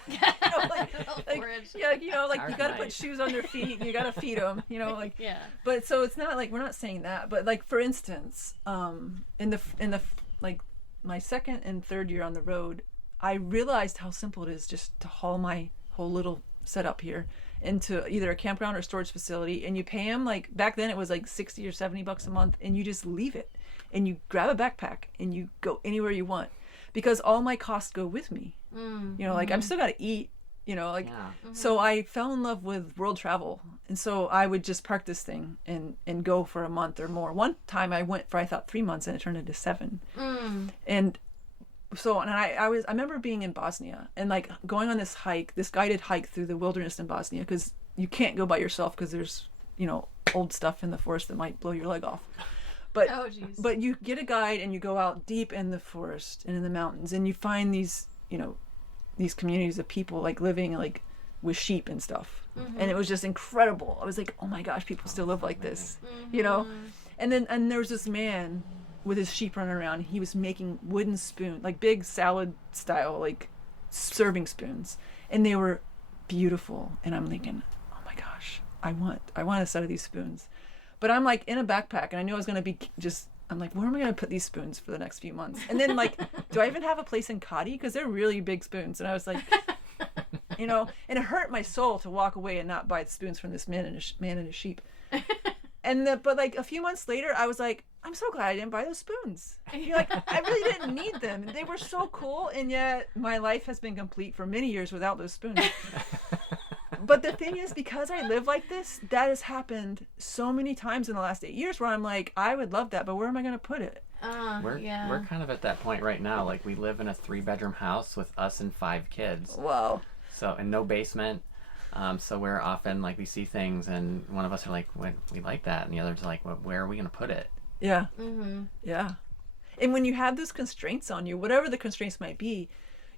like, you gotta put shoes on their feet and you gotta feed them, like, but so it's not like, we're not saying that, but like, for instance, in the like my second and third year on the road, I realized how simple it is just to haul my whole little setup here into either a campground or storage facility, and you pay them, like, back then it was like $60 or $70 a month, and you just leave it and you grab a backpack and you go anywhere you want, because all my costs go with me. Like, I'm still gotta eat, so I fell in love with world travel, and so I would just park this thing and go for a month or more. One time I went for, I thought, 3 months, and it turned into 7. And so, and I remember being in Bosnia and like going on this guided hike through the wilderness in Bosnia, because you can't go by yourself because there's old stuff in the forest that might blow your leg off. But but you get a guide and you go out deep in the forest and in the mountains, and you find these these communities of people like living like with sheep and stuff. And it was just incredible. I was like, oh my gosh, people still live like this, And there was this man with his sheep running around. He was making wooden spoons, like big salad style, like serving spoons, and they were beautiful. And I'm thinking, oh my gosh, I want a set of these spoons. But I'm like in a backpack, and I knew I was going to be I'm like, where am I going to put these spoons for the next few months? And then like, do I even have a place in Kadi? Because they're really big spoons. And I was like, and it hurt my soul to walk away and not buy the spoons from this man and his sheep. But like a few months later, I was like, I'm so glad I didn't buy those spoons. Like, I really didn't need them. They were so cool, and yet my life has been complete for many years without those spoons. But the thing is, because I live like this, that has happened so many times in the last 8 years where I'm like, I would love that, but where am I going to put it? We're kind of at that point right now. Like, we live in a 3-bedroom house with us and 5 kids. Wow. So, and no basement. So we're often like, we see things and one of us are like, we like that. And the other's like, well, where are we going to put it? Yeah. Yeah. And when you have those constraints on you, whatever the constraints might be,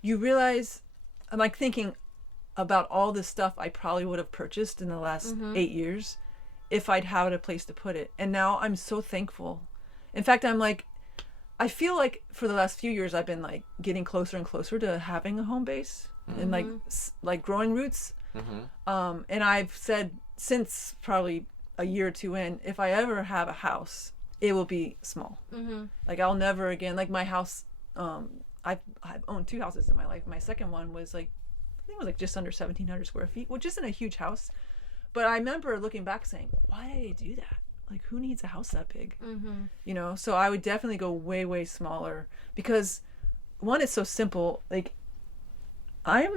you realize, I'm like thinking about all the stuff I probably would have purchased in the last 8 years if I'd had a place to put it. And now I'm so thankful. In fact, I'm like, I feel like for the last few years, I've been like getting closer and closer to having a home base and like growing roots. And I've said since probably a year or 2 in, if I ever have a house, it will be small. Like, I'll never again, like my house, I've owned 2 houses in my life. My second one was like, I think it was like just under 1,700 square feet, which isn't a huge house. But I remember looking back saying, why did I do that? Like, who needs a house that big? So I would definitely go way, way smaller, because one, it's so simple. Like, I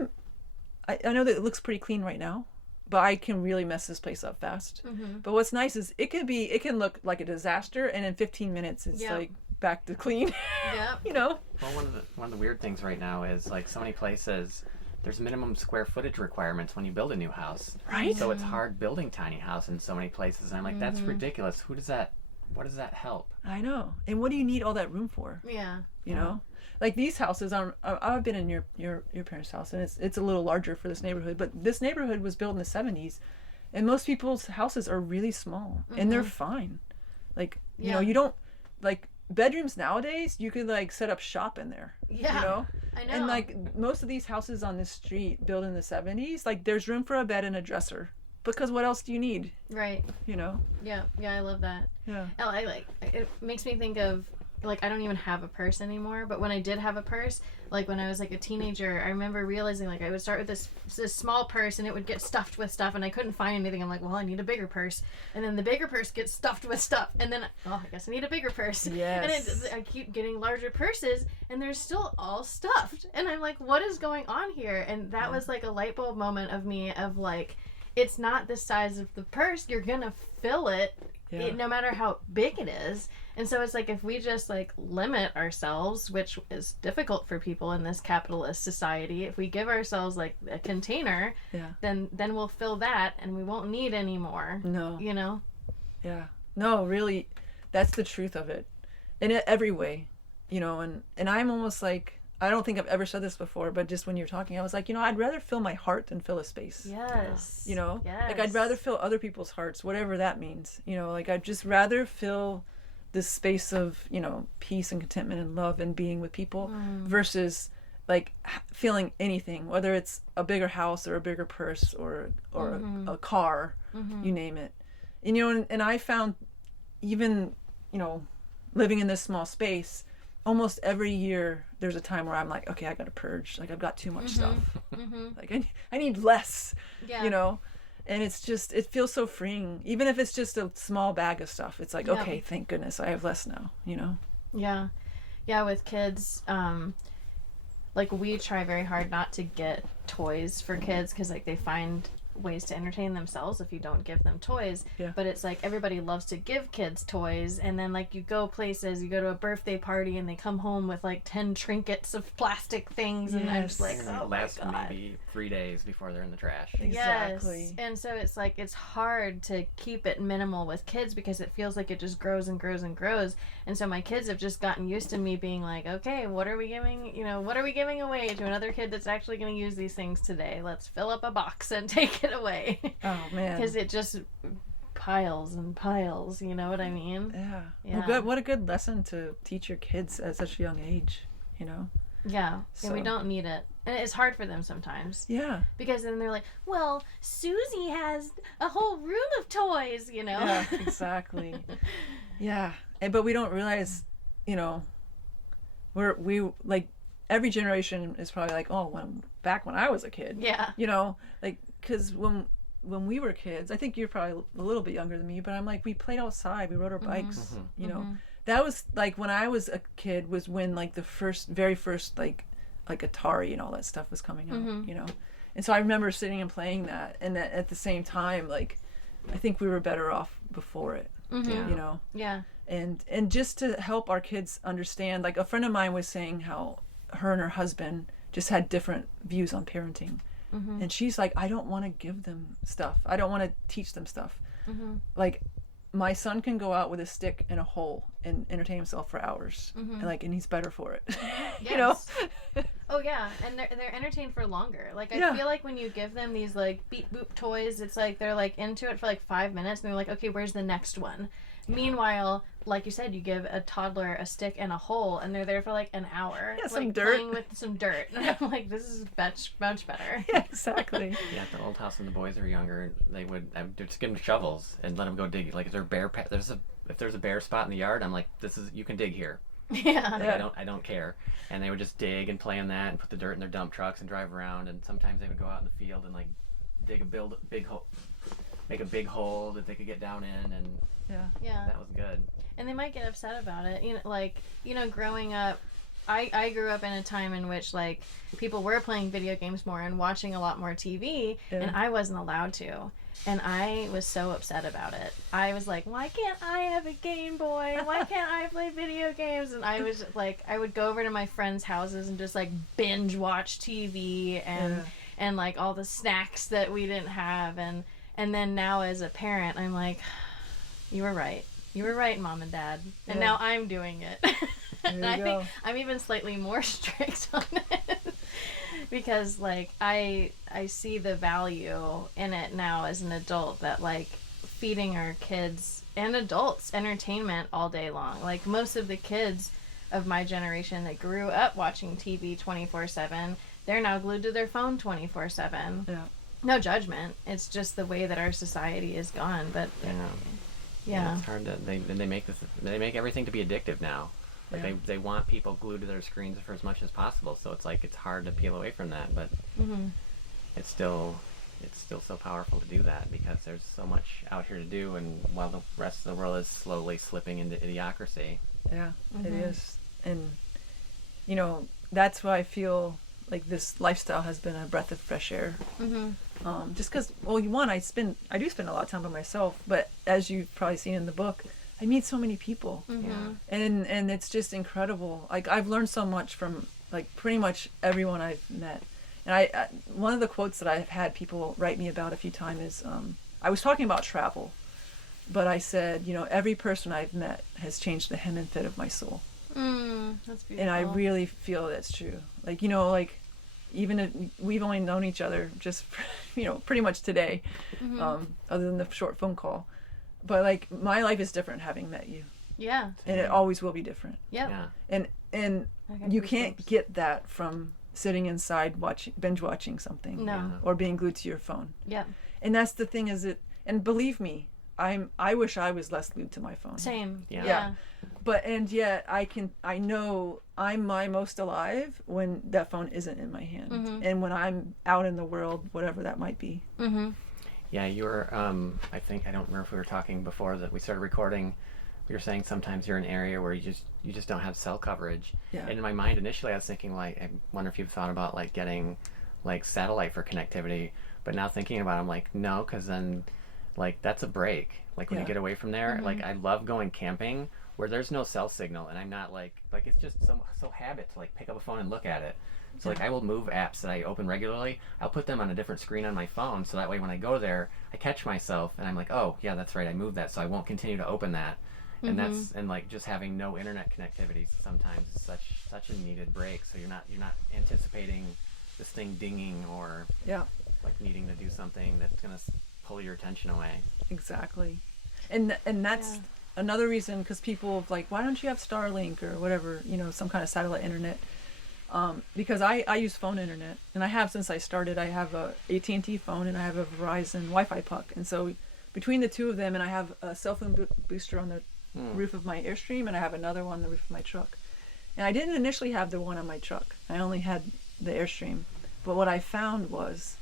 know that it looks pretty clean right now, but I can really mess this place up fast. But what's nice is it can look like a disaster, and in 15 minutes it's like back to clean. Yep. You know. Well, one of the weird things right now is like so many places there's minimum square footage requirements when you build a new house. Right. So it's hard building tiny house in so many places. And I'm like, that's ridiculous. What does that help? I know. And what do you need all that room for? Yeah. You know? Like these houses I've been in your parents' house, and it's a little larger for this neighborhood, but this neighborhood was built in the 70s, and most people's houses are really small and they're fine. Like, you know, you don't like bedrooms nowadays, you could like set up shop in there. Yeah. You know? I know. And like most of these houses on this street built in the 70s, like there's room for a bed and a dresser. Because what else do you need? Right. You know? Yeah. Yeah, I love that. Yeah. I like it. Makes me think of like I don't even have a purse anymore, but when I did have a purse, like when I was like a teenager, I remember realizing like I would start with this small purse and it would get stuffed with stuff and I couldn't find anything. I'm like, well, I need a bigger purse, and then the bigger purse gets stuffed with stuff, and then I guess I need a bigger purse. Yes. And I keep getting larger purses and they're still all stuffed, and I'm like, what is going on here? And that was like a light bulb moment of me of like, it's not the size of the purse, you're gonna fill it. No matter how big it is. And so it's like if we just like limit ourselves, which is difficult for people in this capitalist society, if we give ourselves like a container, then we'll fill that and we won't need any more. No. You know? Yeah. No, really, that's the truth of it. In every way, you know, and I'm almost like, I don't think I've ever said this before, but just when you're talking, I was like, you know, I'd rather fill my heart than fill a space. Yes. You know? Yes. Like I'd rather fill other people's hearts, whatever that means. You know, like I'd just rather fill this space of, you know, peace and contentment and love and being with people versus like feeling anything, whether it's a bigger house or a bigger purse or a car, you name it. And, you know, and I found even, you know, living in this small space, almost every year there's a time where I'm like, okay, I gotta purge. Like I've got too much stuff. Like I need less, you know? And it's just, it feels so freeing. Even if it's just a small bag of stuff, it's like, okay, thank goodness I have less now, you know? Yeah. Yeah, with kids, like we try very hard not to get toys for kids because like they find ways to entertain themselves if you don't give them toys. But it's like everybody loves to give kids toys, and then like you go places, you go to a birthday party and they come home with like 10 trinkets of plastic things, and I'm just like, oh my last God. maybe 3 days before they're in the trash. Exactly. Yes. And so it's like it's hard to keep it minimal with kids because it feels like it just grows and grows and grows. And so my kids have just gotten used to me being like, okay, what are we giving away to another kid that's actually going to use these things today? Let's fill up a box and take it away. Oh man. Because it just piles and piles, you know what I mean? Yeah. Yeah. Well, good. What a good lesson to teach your kids at such a young age, you know? Yeah. So. And we don't need it. And it's hard for them sometimes. Yeah. Because then they're like, well, Susie has a whole room of toys, you know? Yeah, exactly. Yeah. But we don't realize, you know, we like every generation is probably like, oh, back when I was a kid. Yeah. You know, like, because when we were kids, I think you're probably a little bit younger than me, but I'm like, we played outside, we rode our bikes, you know. That was like when I was a kid was when like the very first like Atari and all that stuff was coming out, you know. And so I remember sitting and playing that, and that at the same time, like, I think we were better off before it, you know. Yeah. And just to help our kids understand, like a friend of mine was saying how her and her husband just had different views on parenting. And she's like, I don't want to give them stuff. I don't want to teach them stuff. Like, my son can go out with a stick in a hole and entertain himself for hours, and he's better for it. You know? Oh yeah, and they're entertained for longer. Like I feel like when you give them these like beep boop toys, it's like they're like into it for like 5 minutes, and they're like, okay, where's the next one? Meanwhile, like you said, you give a toddler a stick and a hole, and they're there for like an hour, some like, dirt, playing with some dirt. And I'm like, this is much better. Yeah, exactly. Yeah, at the old house when the boys are younger, I would just give them shovels and let them go dig. Like, if there's a bare spot in the yard, I'm like, you can dig here. Yeah. Like, I don't care. And they would just dig and play in that and put the dirt in their dump trucks and drive around. And sometimes they would go out in the field and like make a big hole that they could get down in, and yeah, that was good. And they might get upset about it, growing up I grew up in a time in which like people were playing video games more and watching a lot more TV, and I wasn't allowed to. And I was so upset about it. I was like, why can't I have a Game Boy? Why can't I play video games? And I was like, I would go over to my friends' houses and just like binge watch TV and like all the snacks that we didn't have. And then now as a parent, I'm like, you were right. You were right, Mom and Dad. And now I'm doing it. And I think I'm even slightly more strict on it. Because like I see the value in it now as an adult, that like feeding our kids and adults entertainment all day long. Like most of the kids of my generation that grew up watching TV 24/7, they're now glued to their phone 24/7. Yeah. No judgment. It's just the way that our society is gone. But yeah, it's hard to they make everything to be addictive now. Like they want people glued to their screens for as much as possible, so it's like it's hard to peel away from that, but it's still so powerful to do that, because there's so much out here to do, and while the rest of the world is slowly slipping into idiocracy. Yeah, it is. And you know, that's why I feel like this lifestyle has been a breath of fresh air. Just because, well, I do spend a lot of time by myself, but as you've probably seen in the book, I meet so many people, and it's just incredible. Like I've learned so much from like pretty much everyone I've met. And I one of the quotes that I've had people write me about a few times is, I was talking about travel, but I said, you know, every person I've met has changed the hem and fit of my soul. That's beautiful. And I really feel that's true. Like, you know, like even if we've only known each other just, you know, pretty much today, other than the short phone call. But like my life is different having met you. Yeah. And it always will be different. Yep. Yeah. And you can't get that from sitting inside binge watching something. No. Or being glued to your phone. Yep. And that's the thing, and believe me, I wish I was less glued to my phone. Same. Yeah. And yet I know I'm my most alive when that phone isn't in my hand. And when I'm out in the world, whatever that might be. Yeah, you were, I think, I don't remember if we were talking before that we started recording, you were saying sometimes you're in an area where you just don't have cell coverage. Yeah. And in my mind initially I was thinking, like, I wonder if you've thought about like getting like satellite for connectivity, but now thinking about it, I'm like, no, because then like that's a break. Like when you get away from there, like I love going camping where there's no cell signal, and I'm not like it's just so habit to like pick up a phone and look at it. So like I will move apps that I open regularly, I'll put them on a different screen on my phone, so that way when I go there, I catch myself and I'm like, oh yeah, that's right, I moved that, so I won't continue to open that. And and like just having no internet connectivity sometimes is such a needed break, so you're not anticipating this thing dinging or like needing to do something that's gonna pull your attention away. Exactly. And that's another reason, because people have like, why don't you have Starlink or whatever, you know, some kind of satellite internet? Because I use phone internet, and I have since I started. I have a AT&T phone and I have a Verizon Wi-Fi puck, and so between the two of them, and I have a cell phone booster on the roof of my Airstream, and I have another one on the roof of my truck. And I didn't initially have the one on my truck. I only had the Airstream. But what I found was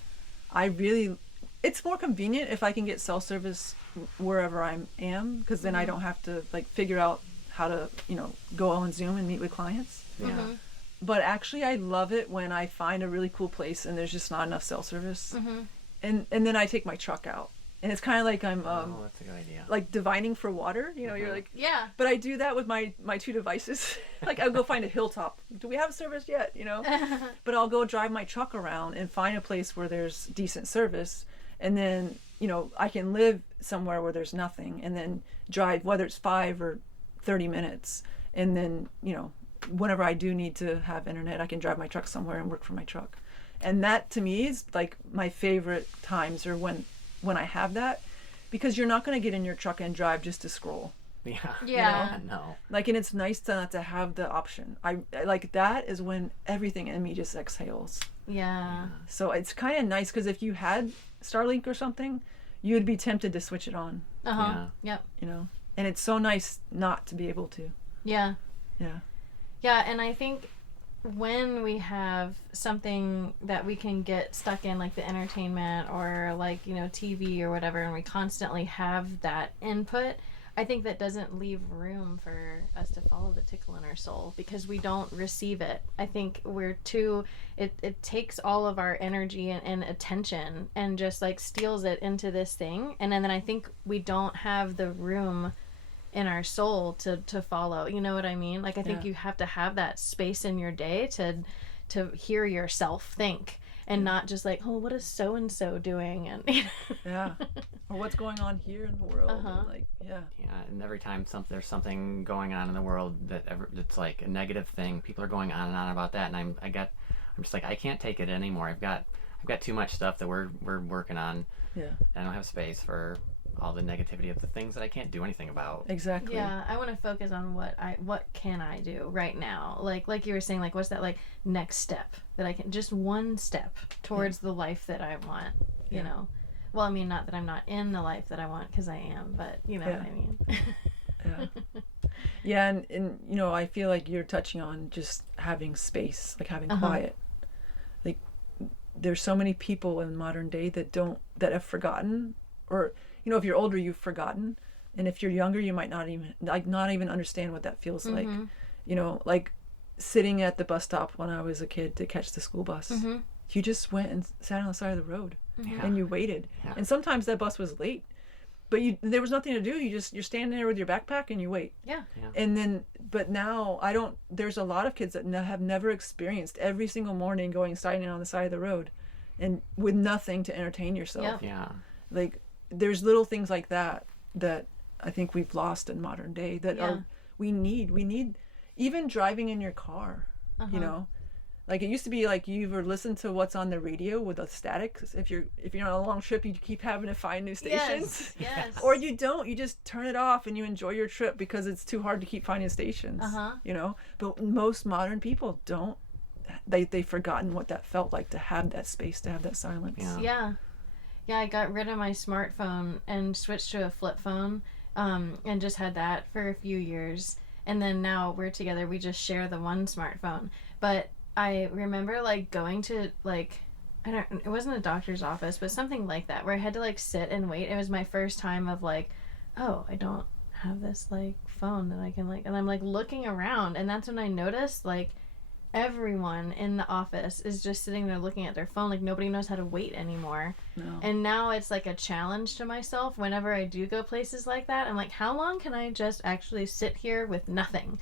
it's more convenient if I can get cell service wherever I am, because then I don't have to like figure out how to, you know, go on Zoom and meet with clients. But actually I love it when I find a really cool place and there's just not enough cell service. And then I take my truck out. And it's kind of like I'm that's a good idea. like divining for water, you know, you're like, yeah. But I do that with my two devices. Like I'll go find a hilltop. Do we have service yet? You know, but I'll go drive my truck around and find a place where there's decent service. And then, you know, I can live somewhere where there's nothing and then drive, whether it's 5 or 30 minutes. And then, you know, whenever I do need to have internet, I can drive my truck somewhere and work from my truck. And that to me is like my favorite times, or when I have that, because you're not going to get in your truck and drive just to scroll. Yeah. Yeah. No. Like, and it's nice to not to have the option. I like that is when everything in me just exhales. Yeah. So it's kind of nice, because if you had Starlink or something, you would be tempted to switch it on. Yeah. Yep. You know, and it's so nice not to be able to. Yeah. Yeah. Yeah, and I think when we have something that we can get stuck in, like the entertainment or like, you know, TV or whatever, and we constantly have that input, I think that doesn't leave room for us to follow the tickle in our soul because we don't receive it. I think we're too, it takes all of our energy and attention and just like steals it into this thing. And then I think we don't have the room in our soul to follow. You know what I mean? Like, I think you have to have that space in your day to hear yourself think. And not just like, oh, what is so and so doing, and or what's going on here in the world, and like and every time there's something going on in the world that's like a negative thing, people are going on and on about that, and I'm just like, I can't take it anymore. I've got too much stuff that we're working on. I don't have space for all the negativity of the things that I can't do anything about. Exactly. Yeah, I want to focus on what can I do right now? Like you were saying, like, what's that like next step that I can, just one step towards the life that I want, you know? Well, I mean, not that I'm not in the life that I want, because I am, but you know what I mean. And you know, I feel like you're touching on just having space, like having quiet. Like, there's so many people in modern day that have forgotten, or you know, if you're older, you've forgotten, and if you're younger, you might not even understand what that feels like. You know, like sitting at the bus stop when I was a kid to catch the school bus. You just went and sat on the side of the road and you waited. And sometimes that bus was late, but there was nothing to do. You're standing there with your backpack and you wait. And then, but now there's a lot of kids that have never experienced every single morning standing on the side of the road and with nothing to entertain yourself. Like, there's little things like that I think we've lost in modern day that we need even driving in your car. You know, like, it used to be like you either listen to what's on the radio with a static. If you're on a long trip, you keep having to find new stations. Or you don't, you just turn it off and you enjoy your trip because it's too hard to keep finding stations. You know, but most modern people don't. They've forgotten what that felt like, to have that space, to have that silence. Yeah, I got rid of my smartphone and switched to a flip phone, and just had that for a few years. And then now we're together, we just share the one smartphone. But I remember like going to like, it wasn't a doctor's office, but something like that, where I had to like sit and wait. It was my first time of like, oh, I don't have this like phone that I can like, and I'm like looking around, and that's when I noticed like everyone in the office is just sitting there looking at their phone, like nobody knows how to wait anymore. And now it's like a challenge to myself whenever I do go places like that. I'm like, how long can I just actually sit here with nothing?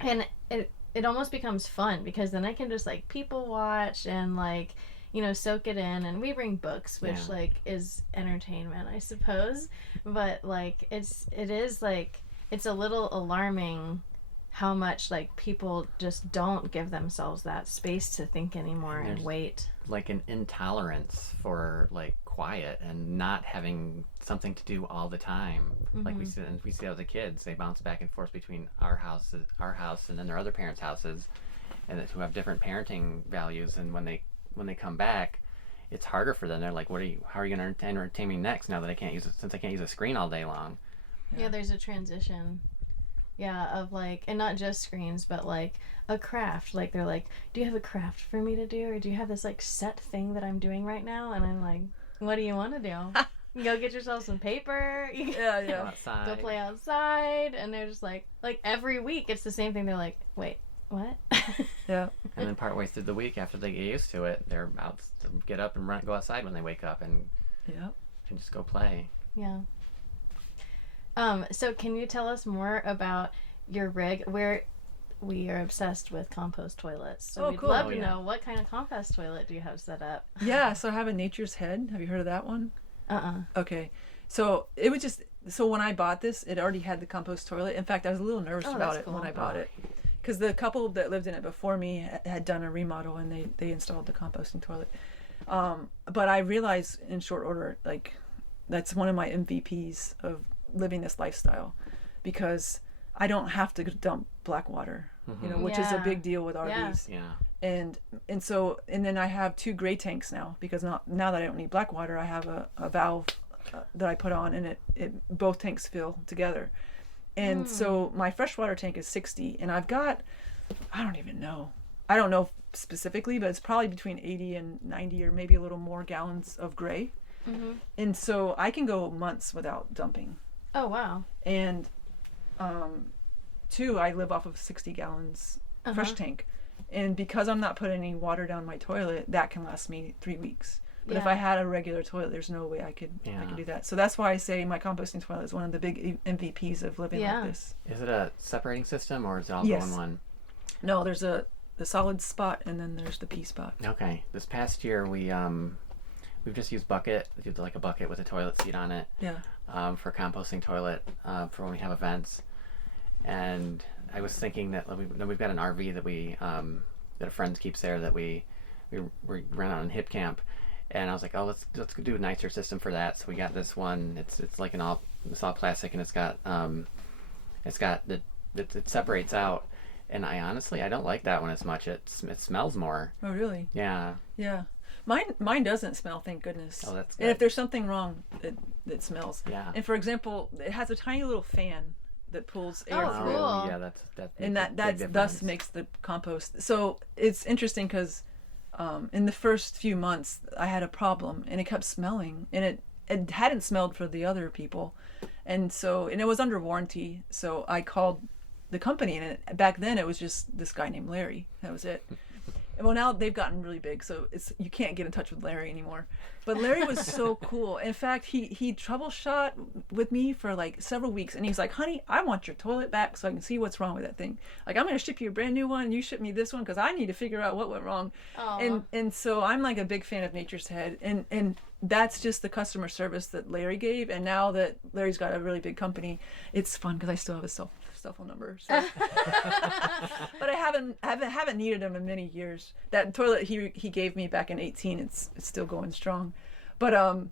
And it almost becomes fun, because then I can just like people watch and like, you know, soak it in. And we bring books, which like is entertainment, I suppose, but like it is like, it's a little alarming how much like people just don't give themselves that space to think anymore and wait. Like an intolerance for like quiet and not having something to do all the time. Like we see that as the kids, they bounce back and forth between our house and then their other parents' houses, and who have different parenting values. And when they come back, it's harder for them. They're like, how are you going to entertain me next now that I can't use it, since I can't use a screen all day long? Yeah, there's a transition. Yeah, of like, and not just screens, but like a craft. Like, they're like, do you have a craft for me to do? Or do you have this like set thing that I'm doing right now? And I'm like, what do you want to do? Go get yourself some paper. Go outside. Go play outside. And they're just like every week it's the same thing. They're like, wait, what? And then partway through the week, after they get used to it, they're out to get up and go outside when they wake up and just go play. So can you tell us more about your rig? Where we are obsessed with compost toilets. So we'd love to know, what kind of compost toilet do you have set up? So I have a Nature's Head. Have you heard of that one? Okay. So it was just, when I bought this, it already had the compost toilet. In fact, I was a little nervous about it when I bought it, because the couple that lived in it before me had done a remodel and they installed the composting toilet. But I realized in short order, like, that's one of my MVPs of living this lifestyle, because I don't have to dump black water, you know, which is a big deal with RVs. And then I have 2 gray tanks now, because now that I don't need black water, I have a valve that I put on, and it both tanks fill together. And so my freshwater tank is 60, and I've got, I don't know specifically, but it's probably between 80 and 90 or maybe a little more gallons of gray. And so I can go months without dumping. Oh, wow. And 2, I live off of 60 gallons fresh tank. And because I'm not putting any water down my toilet, that can last me 3 weeks. But if I had a regular toilet, there's no way I could do that. So that's why I say my composting toilet is one of the big MVPs of living like this. Is it a separating system or is it all go in one? No, there's the solid spot and then there's the pea spot. Okay. This past year we've just used bucket. We did like a bucket with a toilet seat on it. Yeah. For a composting toilet for when we have events. And I was thinking that we've got an RV that a friend keeps there that we ran out on hip camp. And I was like, oh, let's do a nicer system for that. So we got this one. It's like it's all plastic, and it separates out. And I don't like that one as much. It smells more. Oh, really? Yeah. Yeah. Mine doesn't smell, thank goodness. Oh, that's good. And if there's something wrong, it smells. Yeah. And for example, it has a tiny little fan that pulls air through. Cool. Yeah, that thus makes the compost. So it's interesting because in the first few months I had a problem and it kept smelling, and it hadn't smelled for the other people, and it was under warranty. So I called the company, and back then it was just this guy named Larry. That was it. Well, now they've gotten really big, so you can't get in touch with Larry anymore. But Larry was so cool. In fact, he troubleshot with me for like several weeks, and he's like, honey, I want your toilet back so I can see what's wrong with that thing. Like, I'm going to ship you a brand new one, and you ship me this one because I need to figure out what went wrong. And so I'm like a big fan of Nature's Head, and that's just the customer service that Larry gave. And now that Larry's got a really big company, it's fun because I still have his cell phone number. So. But I haven't needed him in many years. That toilet he gave me back in 2018, it's still going strong. But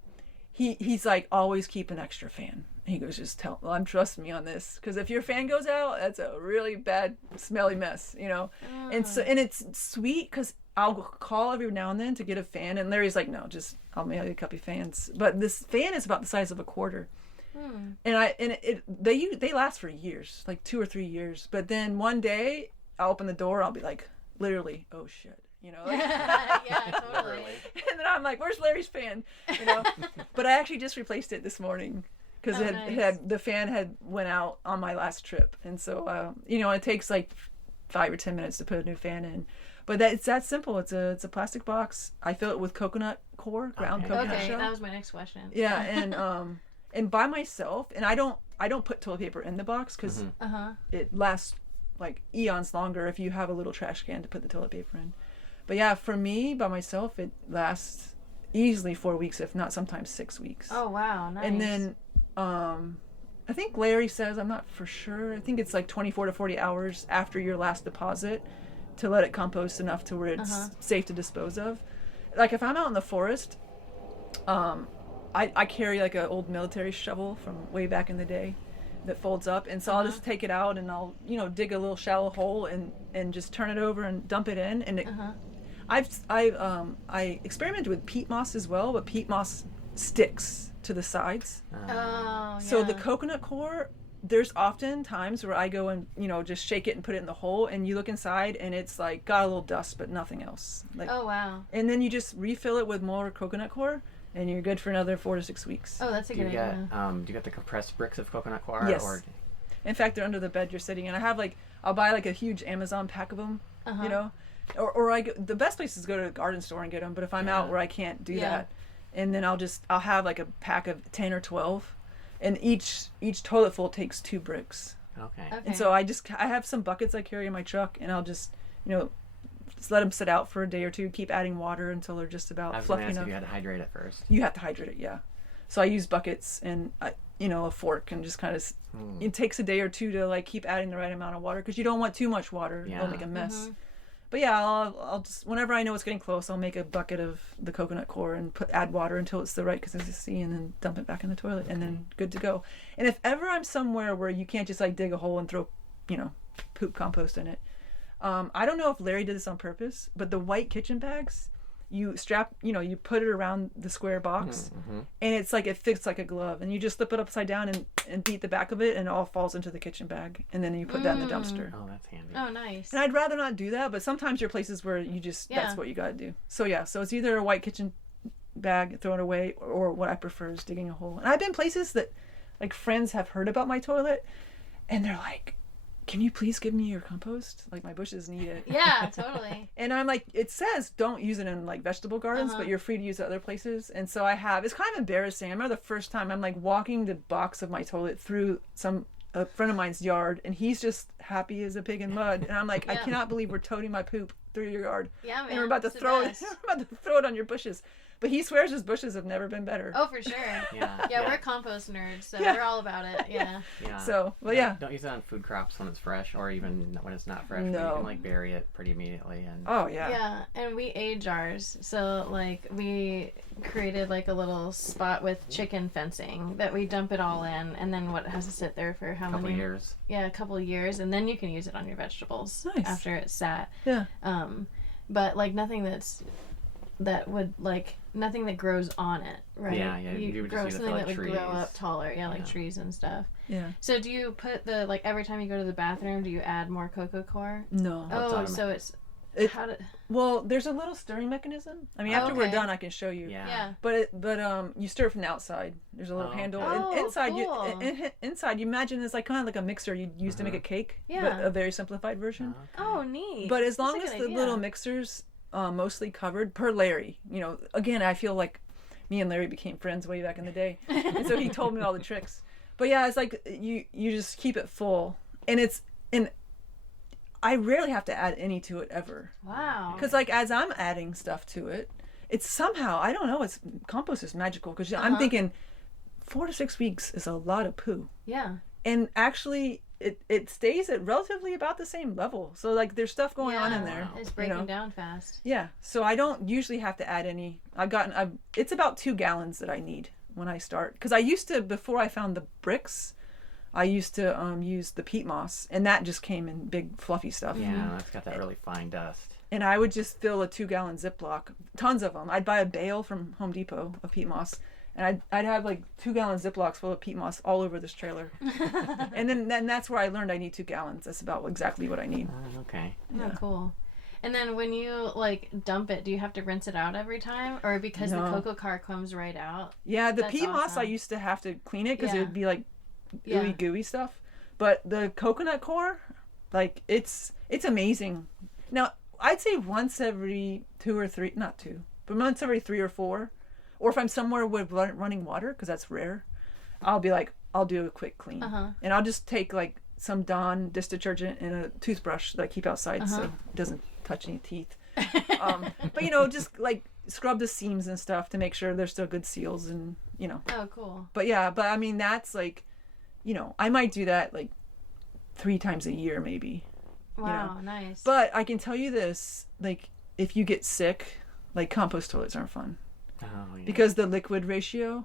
he's like, always keep an extra fan. He goes, trust me on this, because if your fan goes out, that's a really bad smelly mess, you know. And it's sweet because I'll call every now and then to get a fan, and Larry's like, no, just I'll mail you a couple of fans. But this fan is about the size of a quarter. And they last for years, like 2 or 3 years. But then one day I'll open the door, I'll be like, literally, oh shit, you know. Like, yeah, totally. And then I'm like, where's Larry's fan? You know. But I actually just replaced it this morning because the fan had went out on my last trip, and so it takes like 5 or 10 minutes to put a new fan in. But it's that simple. It's a plastic box. I fill it with coconut core, ground coconut shell. That was my next question. Yeah, and by myself, and I don't put toilet paper in the box because it lasts like eons longer if you have a little trash can to put the toilet paper in. But yeah, for me, by myself, it lasts easily 4 weeks, if not sometimes 6 weeks. Oh, wow, nice. And then I think Larry says, I'm not for sure, I think it's like 24 to 40 hours after your last deposit to let it compost enough to where it's safe to dispose of. Like if I'm out in the forest, I carry like an old military shovel from way back in the day that folds up, and so I'll just take it out and I'll dig a little shallow hole and just turn it over and dump it in. And I experimented with peat moss as well, but peat moss sticks to the sides. So the coconut core, there's often times where I go and just shake it and put it in the hole, and you look inside and it's like got a little dust but nothing else. Like, oh wow! And then you just refill it with more coconut core, and you're good for another 4 to 6 weeks. Oh, that's a good idea. Do you get the compressed bricks of coconut coir? Yes. In fact, they're under the bed you're sitting in. I have I'll buy like a huge Amazon pack of them, or the best place is to go to a garden store and get them. But if I'm out where I can't do that, and then I'll have like a pack of 10 or 12, and each toilet full takes 2 bricks. Okay. And so I have some buckets I carry in my truck, and I'll just let them sit out for a day or two, keep adding water until they're just about fluffy enough. You had to hydrate it first. You have to hydrate it, yeah. So I use buckets and a fork, and just kind of it takes a day or two to keep adding the right amount of water, because you don't want too much water. It'll make a mess. But yeah, I'll just, whenever I know it's getting close, I'll make a bucket of the coconut core and add water until it's the right consistency, and then dump it back in the toilet, and then good to go. And if ever I'm somewhere where you can't just dig a hole and throw poop compost in it, I don't know if Larry did this on purpose, but the white kitchen bags, you strap, you put it around the square box, and it's like it fits like a glove, and you just slip it upside down and beat the back of it, and it all falls into the kitchen bag, and then you put that in the dumpster. Oh, that's handy. Oh, nice. And I'd rather not do that, but sometimes you're places where you just that's what you got to do. So so it's either a white kitchen bag, throw it away, or what I prefer is digging a hole. And I've been places that like friends have heard about my toilet, and they're like, "Can you please give me your compost? Like my bushes need it." Yeah, totally. And I'm like, it says don't use it in like vegetable gardens, but you're free to use it other places. And so I have. It's kind of embarrassing. I remember the first time I'm like walking the box of my toilet through a friend of mine's yard, and he's just happy as a pig in mud, and I'm like, I cannot believe we're toting my poop through your yard, Yeah, man. and we're about to it's the throw it. best. We're about to throw it on your bushes. But he swears his bushes have never been better. Oh, for sure. Yeah. We're compost nerds, so Yeah. we're all about it. Yeah. Yeah. So, well, Don't- yeah. Don't use it on food crops when it's fresh, or even when it's not fresh. But No. you can like bury it pretty immediately. And Oh yeah. Yeah, and we age ours. So, like, we created like a little spot with chicken fencing that we dump it all in, and then what has to sit there for how a couple many years. Yeah, a couple of years, and then you can use it on your vegetables Nice. after it's sat. Yeah. But like nothing nothing that grows on it, right? Yeah, you would just grow use it for, something like, that would grow trees. up taller, like Yeah. trees and stuff. Yeah. So do you put the like every time you go to the bathroom, do you add more cocoa core? No. Oh, autumn. so it's It- how to Well, there's a little stirring mechanism. I mean, after we're Okay. done, I can show you. Yeah. yeah. But you stir it from the outside. There's a little Oh, handle. okay. And Oh, inside, cool. inside, you imagine it's like kind of like a mixer you use to make a cake, Yeah. but a very simplified version. Okay. Oh, neat. But as That's long a as good the idea. little mixer's mostly covered per Larry, again, I feel like me and Larry became friends way back in the day, and so he told me all the tricks. But yeah, it's like you just keep it full, and I rarely have to add any to it ever, Wow. because like as I'm adding stuff to it, it's somehow I don't know. It's compost is magical because I'm thinking 4 to 6 weeks is a lot of poo. Yeah. And actually, it stays at relatively about the same level. So like there's stuff going on in there. It's you breaking know? down fast. Yeah. So I don't usually have to add any. It's about 2 gallons that I need when I start. Because I used to, before I found the bricks, I used to use the peat moss, and that just came in big fluffy stuff. Yeah, it's got that really fine dust. And I would just fill a 2-gallon Ziploc, tons of them. I'd buy a bale from Home Depot of peat moss, and I'd have like 2-gallon Ziplocs full of peat moss all over this trailer. And then that's where I learned I need 2 gallons. That's about exactly what I need. Okay. Oh, cool. And then when you like dump it, do you have to rinse it out every time, or because the No. cocoa car comes right out? Yeah, the That's peat moss I awesome. used to have to clean it because Yeah. it would be like Yeah. ooey gooey stuff. But the coconut core, like it's amazing. Now I'd say once every 2 or 3, not 2, but once every 3 or 4, or if I'm somewhere with running water, because that's rare, I'll be like, I'll do a quick clean, and I'll just take like some Dawn dish detergent and a toothbrush that I keep outside so it doesn't touch any teeth. But just like scrub the seams and stuff to make sure there's still good seals and Oh, cool. But yeah, I mean that's like, I might do that like 3 times a year maybe. Wow, nice. But I can tell you this, like if you get sick, like compost toilets aren't fun Oh, yeah. because the liquid ratio,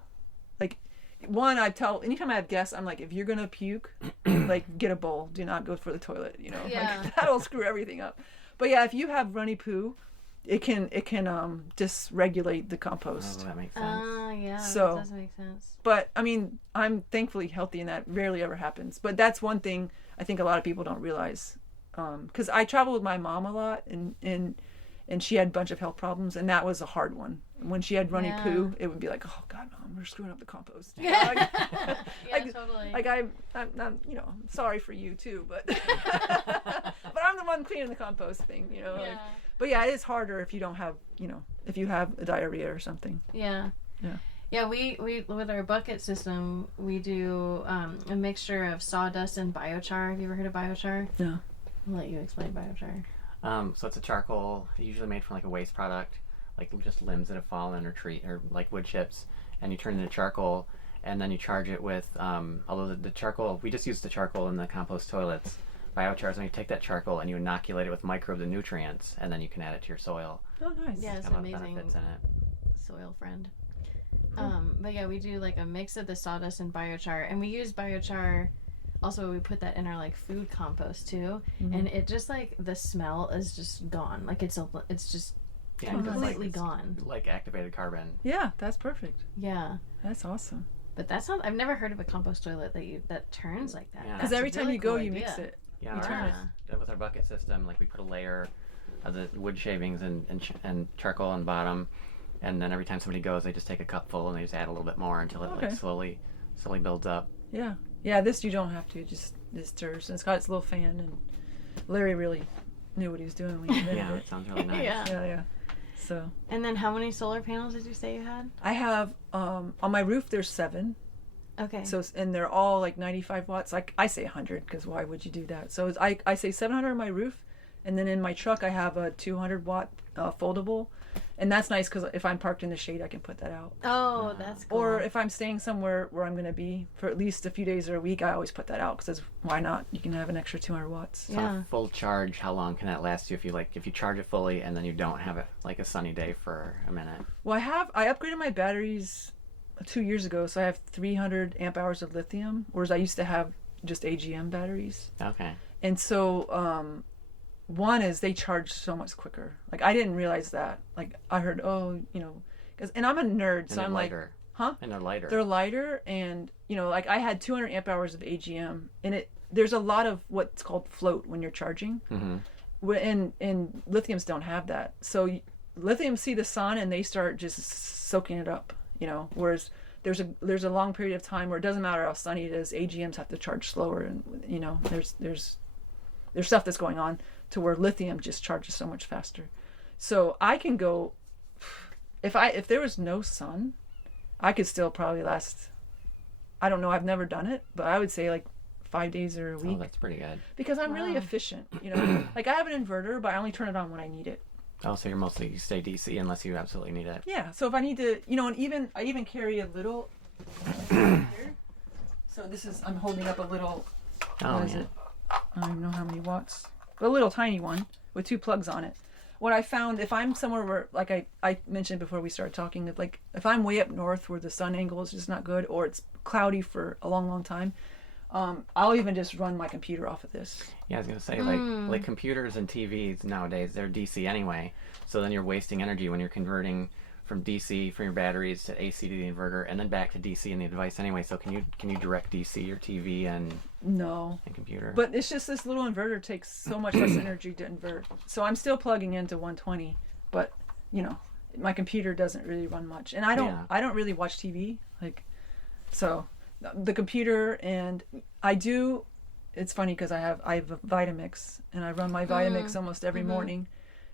like anytime I have guests, I'm like, if you're gonna puke, like get a bowl. Do not go for the toilet. Yeah. Like, that'll screw everything up. But yeah, if you have runny poo, it can dysregulate the compost. Oh, that makes sense. Yeah, So- that does make sense. But I mean, I'm thankfully healthy, and that rarely ever happens. But that's one thing I think a lot of people don't realize, because I travel with my mom a lot, and she had a bunch of health problems, and that was a hard one. When she had runny Yeah. poo, it would be like, oh God, Mom, we're screwing up the compost. Yeah, like- totally. Like I'm I'm sorry for you too, but but I'm the one cleaning the compost thing, yeah. But yeah, it is harder if you don't have, if you have a diarrhea or something. Yeah. Yeah. Yeah, we with our bucket system, we do a mixture of sawdust and biochar. Have you ever heard of biochar? No. I'll let you explain biochar. So it's a charcoal, usually made from like a waste product, like just limbs that have fallen or like wood chips, and you turn it into charcoal, and then you charge it with, although the charcoal, we just use the charcoal in the compost toilets. Biochar is when you take that charcoal and you inoculate it with microbes and nutrients, and then you can add it to your soil. Oh, nice. Yeah, it's Got a lot of amazing. benefits in it. Soil friend. But yeah, we do like a mix of the sawdust and biochar, and we use biochar. Also, we put that in our like food compost too, and it just like the smell is just gone. Like it's just Yeah, because, completely it's gone. like activated carbon. Yeah, that's perfect. Yeah, That's awesome. but that's not. I've never heard of a compost toilet that turns like that. Yeah. Because That's every a time really you go, cool you idea. mix it. Yeah, You turn ours is- with our bucket system, like we put a layer of the wood shavings and charcoal on the bottom, and then every time somebody goes, they just take a cup full and they just add a little bit more until it Okay. like slowly builds up. Yeah, this you don't have to. Just this stirs. And it's got its little fan, and Larry really knew what he was doing when he invented Yeah, it. it sounds really nice. Yeah. So And then how many solar panels did you say you had? I have on my roof there's 7. Okay. So and they're all like 95 watts. Like I say 100 because why would you do that? So I say 700 on my roof, and then in my truck I have a 200 watt foldable, and that's nice because if I'm parked in the shade I can put that out. Oh, that's cool. Or if I'm staying somewhere where I'm going to be for at least a few days or a week, I always put that out because why not? You can have an extra 200 watts. So on a full charge, how long can that last you if you charge it fully and then you don't have it like a sunny day for a minute? Well, I upgraded my batteries 2 years ago, so I have 300 amp hours of lithium, whereas I used to have just AGM batteries. Okay. And so one is they charge so much quicker. Like I didn't realize that. Like I heard, and I'm a nerd, so I'm lighter. huh? And they're lighter. They're lighter, and like I had 200 amp hours of AGM, and there's a lot of what's called float when you're charging, and lithiums don't have that. So lithiums see the sun and they start just soaking it up, Whereas there's a long period of time where it doesn't matter how sunny it is, AGMs have to charge slower, and there's stuff that's going on to where lithium just charges so much faster. So I can go if there was no sun, I could still probably last, I don't know, I've never done it, but I would say like 5 days or a week. Oh, that's pretty good. Because I'm really efficient, Like I have an inverter, but I only turn it on when I need it. Oh, so you stay DC unless you absolutely need it. Yeah, so if I need to, and I even carry a little here. So I'm holding up a little, what is it? I don't even know how many watts. A little tiny one with 2 plugs on it. What I found, if I'm somewhere where, like I mentioned before we started talking, like if I'm way up north where the sun angle is just not good, or it's cloudy for a long, long time, I'll even just run my computer off of this. Yeah, I was gonna say like computers and TVs nowadays, they're DC anyway. So then you're wasting energy when you're converting from DC from your batteries to AC to the inverter, and then back to DC in the device anyway. So can you direct DC your TV and computer? But it's just this little inverter takes so much less energy to invert. So I'm still plugging into 120, but my computer doesn't really run much, and I don't really watch TV so. The computer, and I do. It's funny because I have a Vitamix, and I run my Vitamix almost every morning.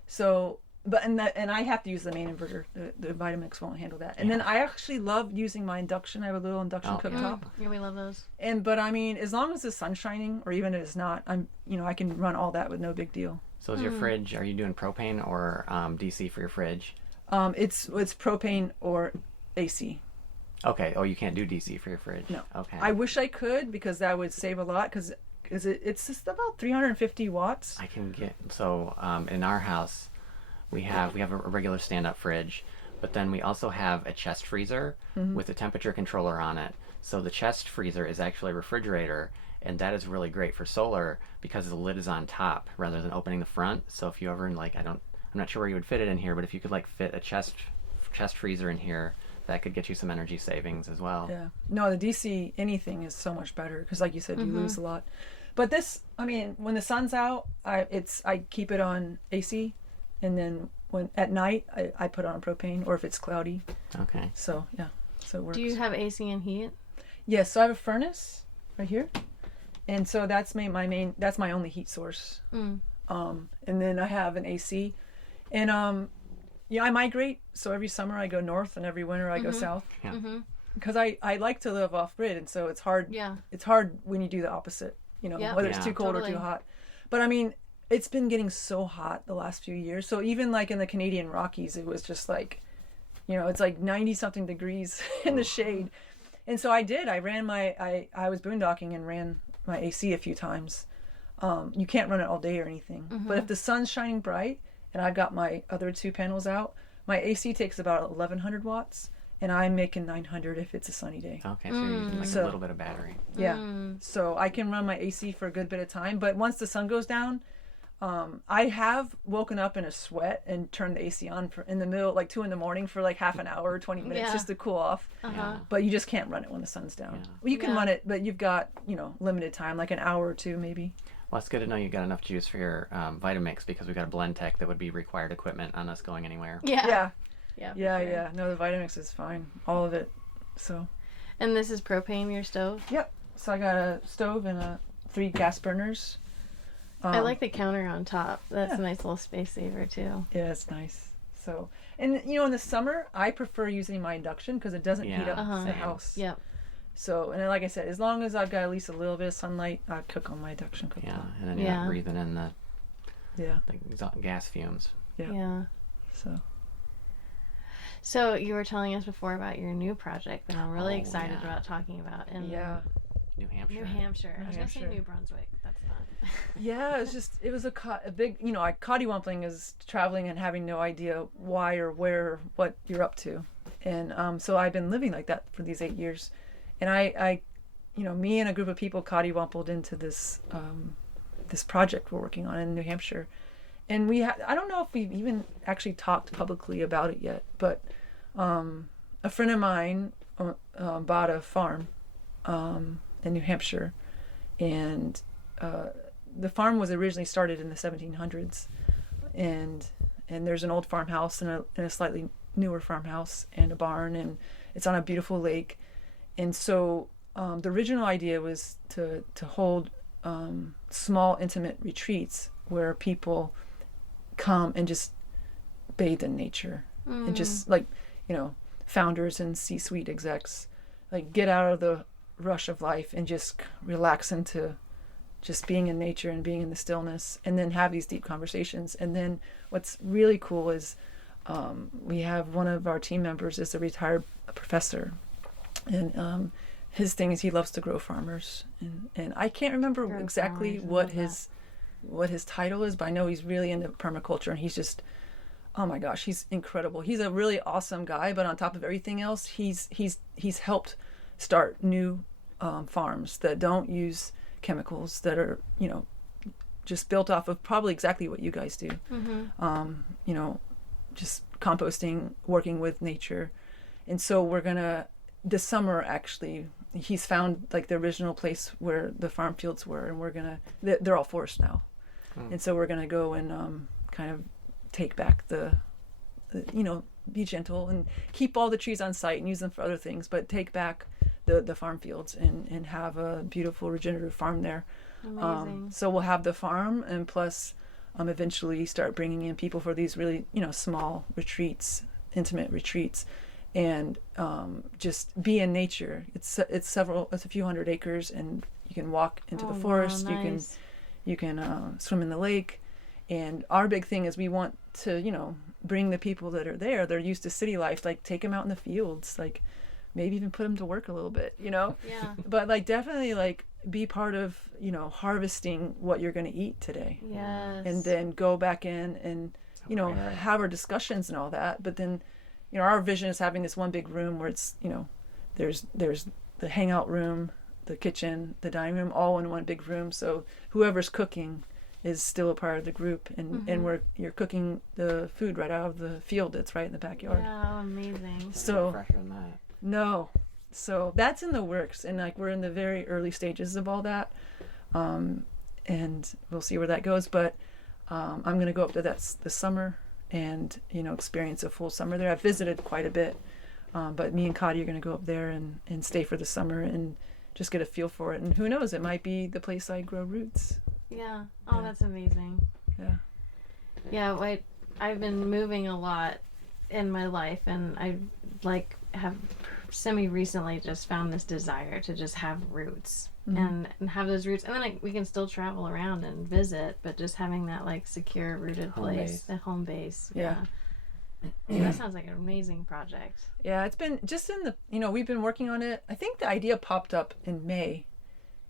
So, and I have to use the main inverter. The Vitamix won't handle that. And then I actually love using my induction. I have a little induction cooktop. Yeah, we love those. But I mean, as long as the sun's shining, or even if it's not, I can run all that with no big deal. So is your fridge? Are you doing propane or DC for your fridge? It's propane or AC. Okay. Oh, you can't do DC for your fridge. No. Okay. I wish I could because that would save a lot. Because it's just about 350 watts. I can get in our house, we have a regular stand-up fridge, but then we also have a chest freezer with a temperature controller on it. So the chest freezer is actually a refrigerator, and that is really great for solar because the lid is on top rather than opening the front. So if you ever I'm not sure where you would fit it in here, but if you could fit a chest freezer in here, that could get you some energy savings as well. Yeah. No, the DC anything is so much better because, like you said, you lose a lot. But this, when the sun's out, I keep it on AC, and then when at night I put it on propane, or if it's cloudy. Okay. So yeah, so it works. Do you have AC and heat? Yes. So I have a furnace right here, and so that's that's my only heat source. And then I have an AC, and I migrate, so every summer I go north and every winter I go south. Yeah. Because I like to live off grid, and so it's hard. Yeah. It's hard when you do the opposite, whether it's too cold or too hot. But it's been getting so hot the last few years. So even in the Canadian Rockies, it was just it's like 90 something degrees in the shade. And so I was boondocking and ran my AC a few times. You can't run it all day or anything. But if the sun's shining bright, and I've got my other 2 panels out, my AC takes about 1100 watts, and I'm making 900 if it's a sunny day. Okay, so you're using a little bit of battery. Yeah, so I can run my AC for a good bit of time, but once the sun goes down, I have woken up in a sweat and turned the AC on in the middle, 2 in the morning for half an hour or 20 minutes just to cool off. But you just can't run it when the sun's down. Yeah. Well, you can run it, but you've got, limited time, an hour or 2 maybe. Well, it's good to know you got enough juice for your Vitamix because we got a blend tech that would be required equipment on us going anywhere. Yeah. Yeah. No, the Vitamix is fine, all of it. So. And this is propane, your stove? Yep. So I got a stove and 3 gas burners. I like the counter on top. That's Yeah. a nice little space saver too. Yeah, it's nice. So, and you know, in the summer, I prefer using my induction because it doesn't heat up Yeah. the house. Yep. So, and then, like I said, as long as I've got at least a little bit of sunlight, I cook on my induction cooktop. Yeah, and then you're Yeah. not breathing in the Yeah. gas fumes. Yeah. Yeah. So, you were telling us before about your new project that I'm really Oh, excited yeah. about talking about in New Hampshire. New Hampshire. I was going to say Hampshire. New Brunswick. That's not. yeah, it was a big, you know, coddywampling is traveling and having no idea why or where or what you're up to. And so I've been living like that for these 8 years. And I you know, me and a group of people coddywampled into this this project we're working on in New Hampshire. And I don't know if we've even actually talked publicly about it yet, but a friend of mine bought a farm in New Hampshire, and the farm was originally started in the 1700s, and there's an old farmhouse and a slightly newer farmhouse and a barn, and it's on a beautiful lake. And so the original idea was to hold small intimate retreats where people come and just bathe in nature and just, like, you know, founders and C-suite execs, like, get out of the rush of life and just relax into just being in nature and being in the stillness, and then have these deep conversations. And then what's really cool is we have one of our team members is a retired professor, and his thing is he loves to grow farmers, and I can't remember Grow exactly farmers, what his title is, but I know he's really into permaculture, and he's just, oh my gosh, he's incredible. He's a really awesome guy, but on top of everything else, he's helped start new farms that don't use chemicals, that are, you know, just built off of probably exactly what you guys do. You know, just composting, working with nature. And so we're gonna, this summer actually, he's found like the original place where the farm fields were, and we're gonna, they're all forest now. And so we're gonna go and kind of take back the, you know, be gentle and keep all the trees on site and use them for other things, but take back the farm fields and have a beautiful regenerative farm there. Amazing. So we'll have the farm, and plus eventually start bringing in people for these really, you know, small retreats, intimate retreats, and just be in nature. It's a few hundred acres, and you can walk into the forest. Wow, nice. You can swim in the lake. And our big thing is we want to, you know, bring the people that are there, they're used to city life, like take them out in the fields, like maybe even put them to work a little bit, you know? Yeah. But like definitely like be part of, you know, harvesting what you're going to eat today. Yes. And then go back in and, you know, Right. have our discussions and all that. But then, you know, our vision is having this one big room where it's, you know, there's the hangout room, the kitchen, the dining room, all in one big room. So whoever's cooking is still a part of the group, and you're cooking the food right out of the field that's right in the backyard. Wow, amazing. So Fresher than that. no, so that's in the works, and like we're in the very early stages of all that, and we'll see where that goes. But I'm gonna go up to that this summer and, you know, experience a full summer there. I've visited quite a bit, but me and Cody are gonna go up there and stay for the summer and just get a feel for it. And who knows, it might be the place I grow roots. Yeah. Oh, Yeah. that's amazing. Yeah. Yeah, I've been moving a lot in my life, and I like have semi-recently just found this desire to just have roots and have those roots, and then we can still travel around and visit, but just having that like secure rooted Home place, base. the home base. Yeah. Yeah, that sounds like an amazing project. Yeah, it's been just in the, you know, we've been working on it. I think the idea popped up in May,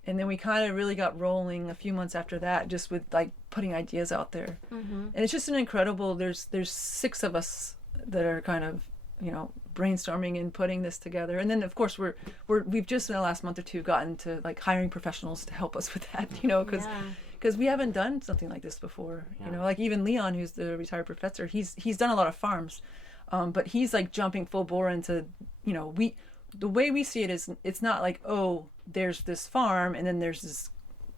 and then we kind of really got rolling a few months after that, just with like putting ideas out there. And it's just an incredible, there's 6 of us that are kind of, you know, brainstorming and putting this together. And then of course we've just in the last month or two gotten to like hiring professionals to help us with that, you know, because we haven't done something like this before. You know, like even Leon, who's the retired professor, he's done a lot of farms, but he's like jumping full bore into, you know, the way we see it is, it's not like, oh, there's this farm and then there's this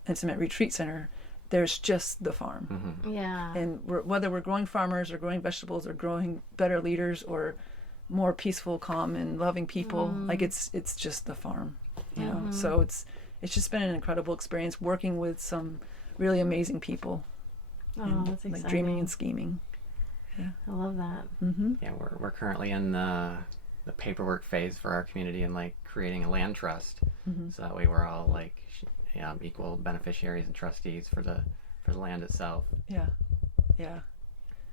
intimate retreat center. There's just the farm. Yeah. And whether we're growing farmers or growing vegetables or growing better leaders or more peaceful, calm, and loving people, like it's just the farm, you know. So it's just been an incredible experience working with some really amazing people. Oh, and, that's exciting. like dreaming and scheming. I love that. Mm-hmm. Yeah, we're currently in the paperwork phase for our community and like creating a land trust, so that way we're all like equal beneficiaries and trustees for the land itself. Yeah.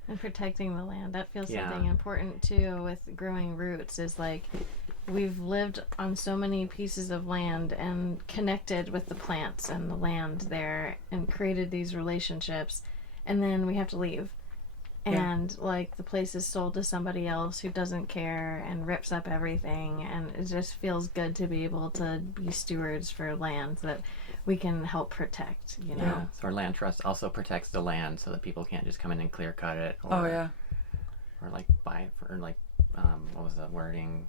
And protecting the land, that feels Yeah. something important too with growing roots, is like we've lived on so many pieces of land and connected with the plants and the land there and created these relationships, and then we have to leave. And like the place is sold to somebody else who doesn't care and rips up everything, and it just feels good to be able to be stewards for land that we can help protect, you know. Yeah. So our land trust also protects the land so that people can't just come in and clear cut it or or like buy it for like what was the wording?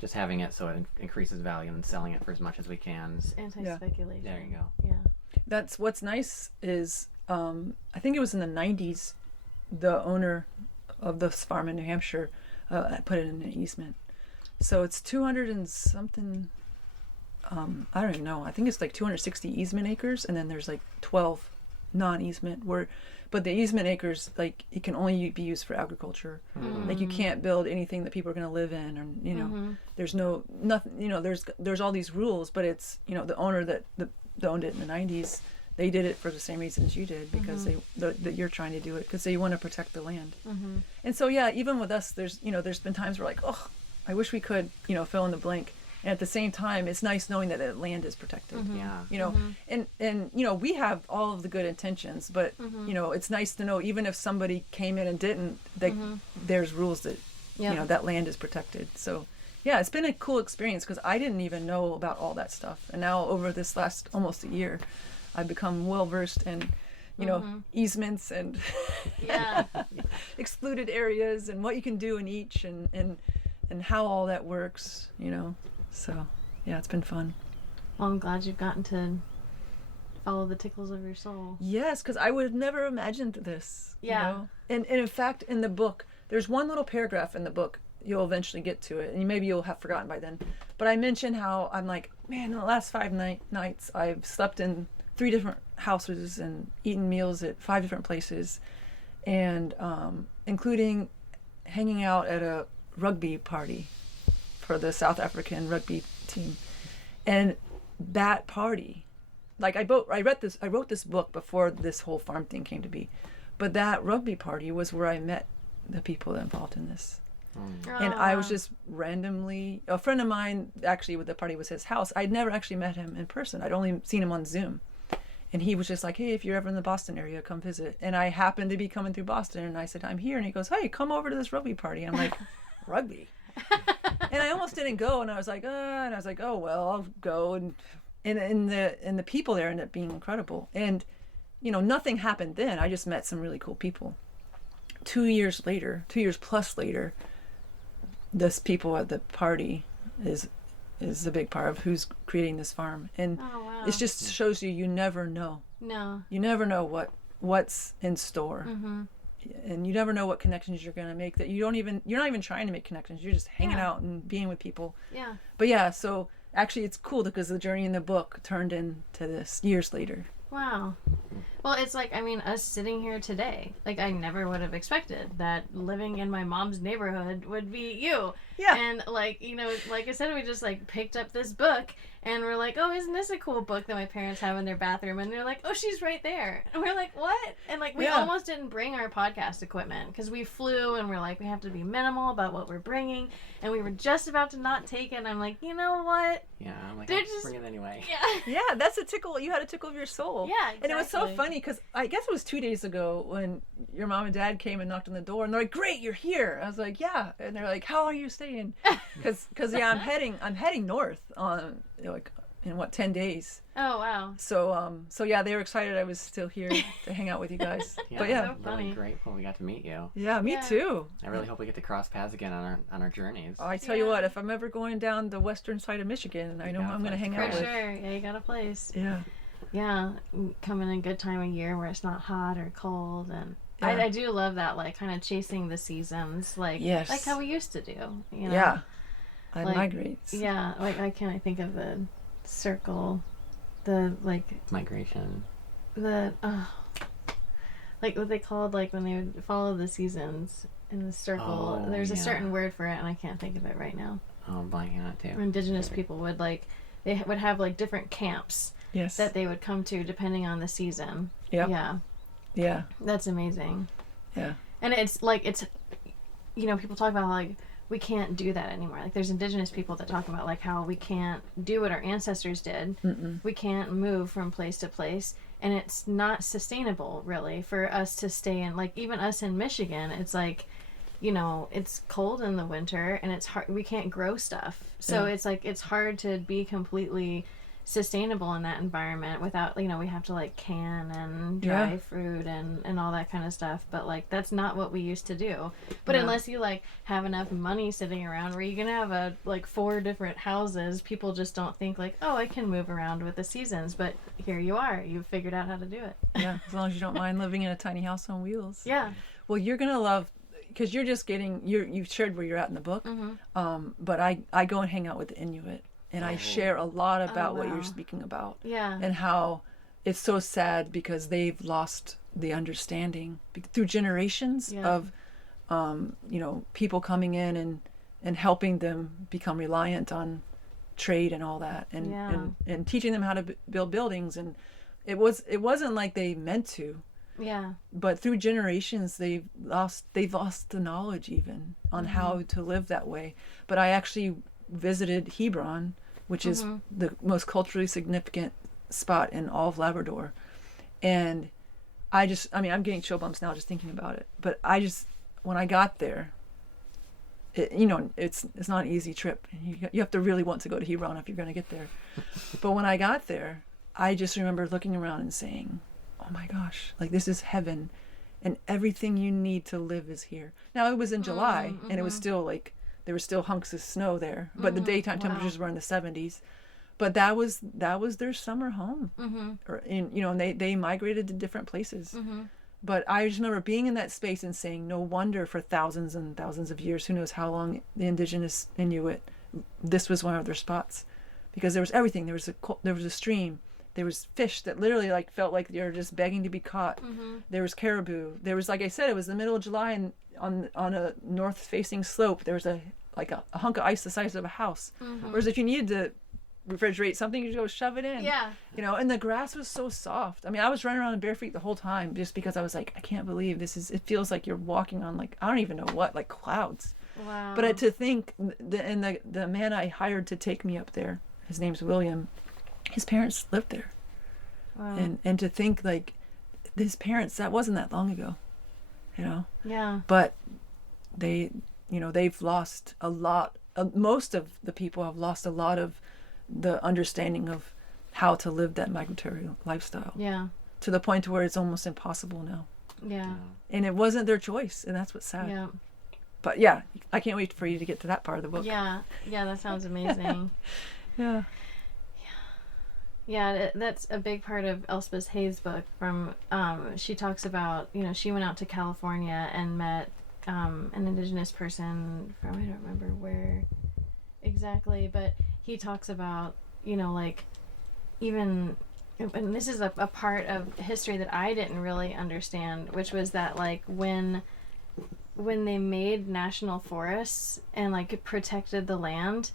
Just having it so it increases value and selling it for as much as we can. It's anti-speculation. There you go. Yeah. That's what's nice is I think it was in the 90s, the owner of this farm in New Hampshire put it in an easement. So it's 200 and something, I don't even know. I think it's like 260 easement acres, and then there's like 12 non-easement but the easement acres, like, it can only be used for agriculture. Like, you can't build anything that people are going to live in, or, you know, there's nothing, you know, there's all these rules, but it's, you know, the owner that owned it in the 90s, they did it for the same reasons you did, because that you're trying to do it because they want to protect the land. And so, yeah, even with us, there's been times where like, oh, I wish we could, you know, fill in the blank. And at the same time, it's nice knowing that the land is protected. Yeah. You know, and you know, we have all of the good intentions, but you know, it's nice to know even if somebody came in and didn't, there's rules that you know, that land is protected. So yeah, it's been a cool experience because I didn't even know about all that stuff, and now over this last almost a year, I've become well versed in, you know, easements and excluded areas and what you can do in each, and how all that works, you know. So yeah, it's been fun. Well, I'm glad you've gotten to follow the tickles of your soul. Yes, because I would have never imagined this. Yeah. You know? And in fact, in the book, there's one little paragraph in the book, you'll eventually get to it, and maybe you'll have forgotten by then, but I mentioned how I'm like, man, in the last 5 nights, I've slept in 3 different houses and eaten meals at 5 different places, and including hanging out at a rugby party for the South African rugby team. And that party, like I wrote this book before this whole farm thing came to be, but that rugby party was where I met the people involved in this. And I was just randomly, a friend of mine, actually, with the party was his house. I'd never actually met him in person. I'd only seen him on Zoom. And he was just like, hey, if you're ever in the Boston area, come visit. And I happened to be coming through Boston, and I said, I'm here. And he goes, hey, come over to this rugby party. And I'm like, rugby? And I almost didn't go, and I was like, oh well, I'll go. And the people there ended up being incredible. And you know, nothing happened then. I just met some really cool people. 2 years plus later, this people at the party is a big part of who's creating this farm. And it just shows you never know. No. You never know what's in store. And you never know what connections you're going to make, that you're not even trying to make connections. You're just hanging out and being with people. Yeah. But yeah, so actually it's cool because the journey in the book turned into this years later. Wow. Well, it's like, I mean, us sitting here today, like, I never would have expected that living in my mom's neighborhood would be you. Yeah. And, like, you know, like I said, we just, like, picked up this book, and we're like, oh, isn't this a cool book that my parents have in their bathroom? And they're like, oh, she's right there. And we're like, what? And, like, we almost didn't bring our podcast equipment, because we flew, and we're like, we have to be minimal about what we're bringing, and we were just about to not take it, and I'm like, you know what? Yeah, I'm like, They're I'll just just- bring it anyway. Yeah. Yeah, that's a tickle. You had a tickle of your soul. Yeah, exactly. And it was so funny because I guess it was 2 days ago when your mom and dad came and knocked on the door, and they're like, great, you're here. I was like, yeah. And they're like, how are you staying? Because yeah, I'm heading north on, like, in 10 days. Oh, wow. So yeah, they were excited I was still here to hang out with you guys. But yeah, So funny. Really grateful we got to meet you. yeah, me too. I really hope we get to cross paths again on our journeys. Oh, I tell you what, if I'm ever going down the western side of Michigan, I know who I'm going to hang For out with. sure. Yeah, you got a place. Yeah. Yeah, coming in a good time of year where it's not hot or cold, and Yeah. I do love that, like, kind of chasing the seasons, like Yes. how we used to do. You know? Yeah. I Like, migrate. Yeah, like I can't think of the circle, the Migration. the like what they called like when they would follow the seasons in the circle. Oh, There's a yeah. certain word for it, and I can't think of it right now. Oh, I'm blanking on it too. Indigenous people would they would have like different camps Yes. that they would come to depending on the season. Yep. Yeah, Yeah. that's amazing. Yeah. And it's like people talk about like we can't do that anymore. Like there's indigenous people that talk about like how we can't do what our ancestors did. Mm-mm. We can't move from place to place, and it's not sustainable really for us to stay in, like even us in Michigan, it's like it's cold in the winter and it's hard, we can't grow stuff, so Yeah. it's like it's hard to be completely sustainable in that environment without we have to like can and dry Yeah. fruit and all that kind of stuff, but like that's not what we used to do. But Yeah. unless you like have enough money sitting around where you can have a like 4 different houses, people just don't think like, oh, I can move around with the seasons. But here you are, you've figured out how to do it. Yeah. As long as you don't mind living in a tiny house on wheels. Yeah. Well, you're gonna love, because you're just getting you've shared where you're at in the book. But I go and hang out with the Inuit, and I share a lot about what wow. you're speaking about, Yeah. and how it's so sad because they've lost the understanding through generations Yeah. of people coming in and helping them become reliant on trade and all that, and Yeah. and teaching them how to build buildings. And it wasn't like they meant to, Yeah. but through generations they've lost the knowledge even on how to live that way. But I actually visited Hebron, which is the most culturally significant spot in all of Labrador, and I'm getting chill bumps now just thinking about it. But when I got there, it's not an easy trip. You have to really want to go to Hebron if you're going to get there. But when I got there, I just remember looking around and saying, oh my gosh, like this is heaven, and everything you need to live is here. Now it was in July, and it was still like there were still hunks of snow there, but the daytime temperatures were in the 70s. But that was their summer home, and they migrated to different places. But I just remember being in that space and saying, no wonder for thousands and thousands of years, who knows how long, the indigenous Inuit, this was one of their spots, because there was everything. There was a stream. There was fish that literally like felt like they were just begging to be caught. There was caribou. There was, like I said, it was the middle of July, and on a north-facing slope, there was a hunk of ice the size of a house. Whereas if you needed to refrigerate something, you just go shove it in. Yeah. And the grass was so soft. I mean, I was running around in bare feet the whole time just because I was like, I can't believe it feels like you're walking on like, I don't even know what, like clouds. Wow. But to think, the man I hired to take me up there, his name's William, his parents lived there. Wow. And to think like his parents, that wasn't that long ago, Yeah. but they've lost a lot. Most of the people have lost a lot of the understanding of how to live that migratory lifestyle, Yeah. to the point where it's almost impossible now. Yeah. And it wasn't their choice, and that's what's sad. Yeah. But yeah, I can't wait for you to get to that part of the book. Yeah. Yeah. That sounds amazing. Yeah. Yeah, that's a big part of Elspeth Hayes' book. She talks about, she went out to California and met an indigenous person from, I don't remember where exactly, but he talks about, like, even, and this is a part of history that I didn't really understand, which was that, like, when they made national forests and, like, protected the land,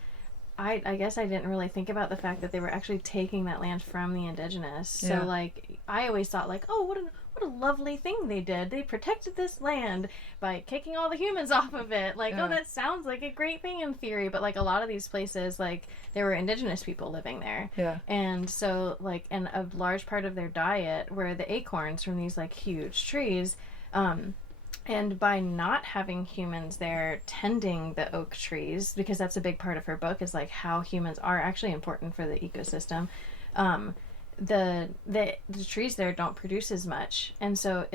I guess I didn't really think about the fact that they were actually taking that land from the indigenous. Yeah. So, like, I always thought, like, oh, what a lovely thing they did. They protected this land by kicking all the humans off of it. Like, Yeah. oh, that sounds like a great thing in theory. But, like, a lot of these places, like, there were indigenous people living there. Yeah. And so, like, and a large part of their diet were the acorns from these, like, huge trees. And by not having humans there tending the oak trees, because that's a big part of her book, is like how humans are actually important for the ecosystem. The trees there don't produce as much, and so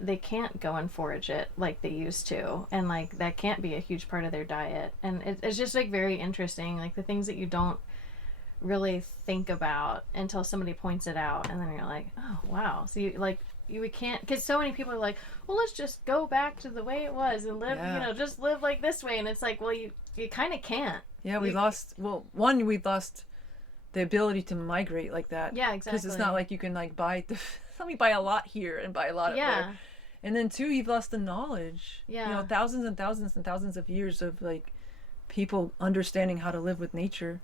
they can't go and forage it like they used to, and like that can't be a huge part of their diet. And it's just like very interesting, like the things that you don't really think about until somebody points it out, and then you're like, oh wow. So we can't, because so many people are like, well, let's just go back to the way it was and live, Yeah. just live like this way. And it's like, well, you kind of can't. Yeah, we You- lost the ability to migrate like that. Yeah, exactly. Because it's not like you can like buy let me buy a lot here and buy a lot up there. And then too, you've lost the knowledge. Yeah. You know, thousands and thousands and thousands of years of like people understanding how to live with nature.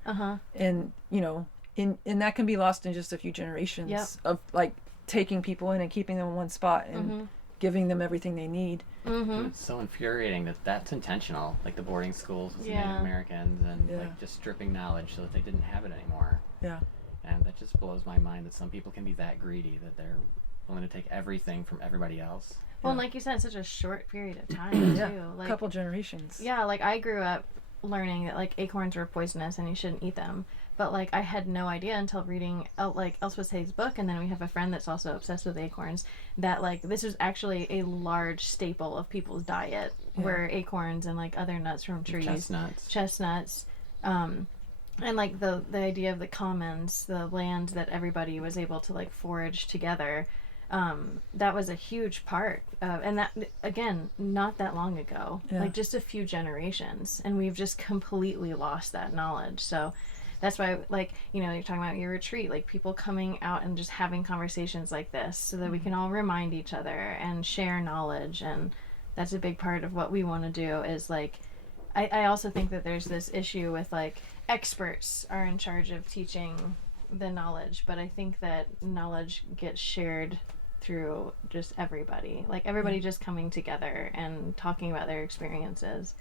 And you know, and that can be lost in just a few generations of like taking people in and keeping them in one spot and giving them everything they need. It's so infuriating that that's intentional, like the boarding schools with the Native Americans and like just stripping knowledge so that they didn't have it anymore. And that just blows my mind that some people can be that greedy that they're willing to take everything from everybody else. Well, and like you said, it's such a short period of time too. Like, a couple generations. Yeah, like I grew up learning that like acorns were poisonous and you shouldn't eat them. But like I had no idea until reading like Elspeth Hayes' book, and then we have a friend that's also obsessed with acorns, that like this is actually a large staple of people's diet, where acorns and like other nuts from trees, chestnuts, and like the idea of the commons, the land that everybody was able to like forage together. That was a huge part of, and that again, not that long ago, like just a few generations, and we've just completely lost that knowledge. So that's why, like, you know, you're talking about your retreat, like people coming out and just having conversations like this so that we can all remind each other and share knowledge. And that's a big part of what we want to do is like, I also think that there's this issue with like experts are in charge of teaching the knowledge, but I think that knowledge gets shared through just everybody, like everybody just coming together and talking about their experiences.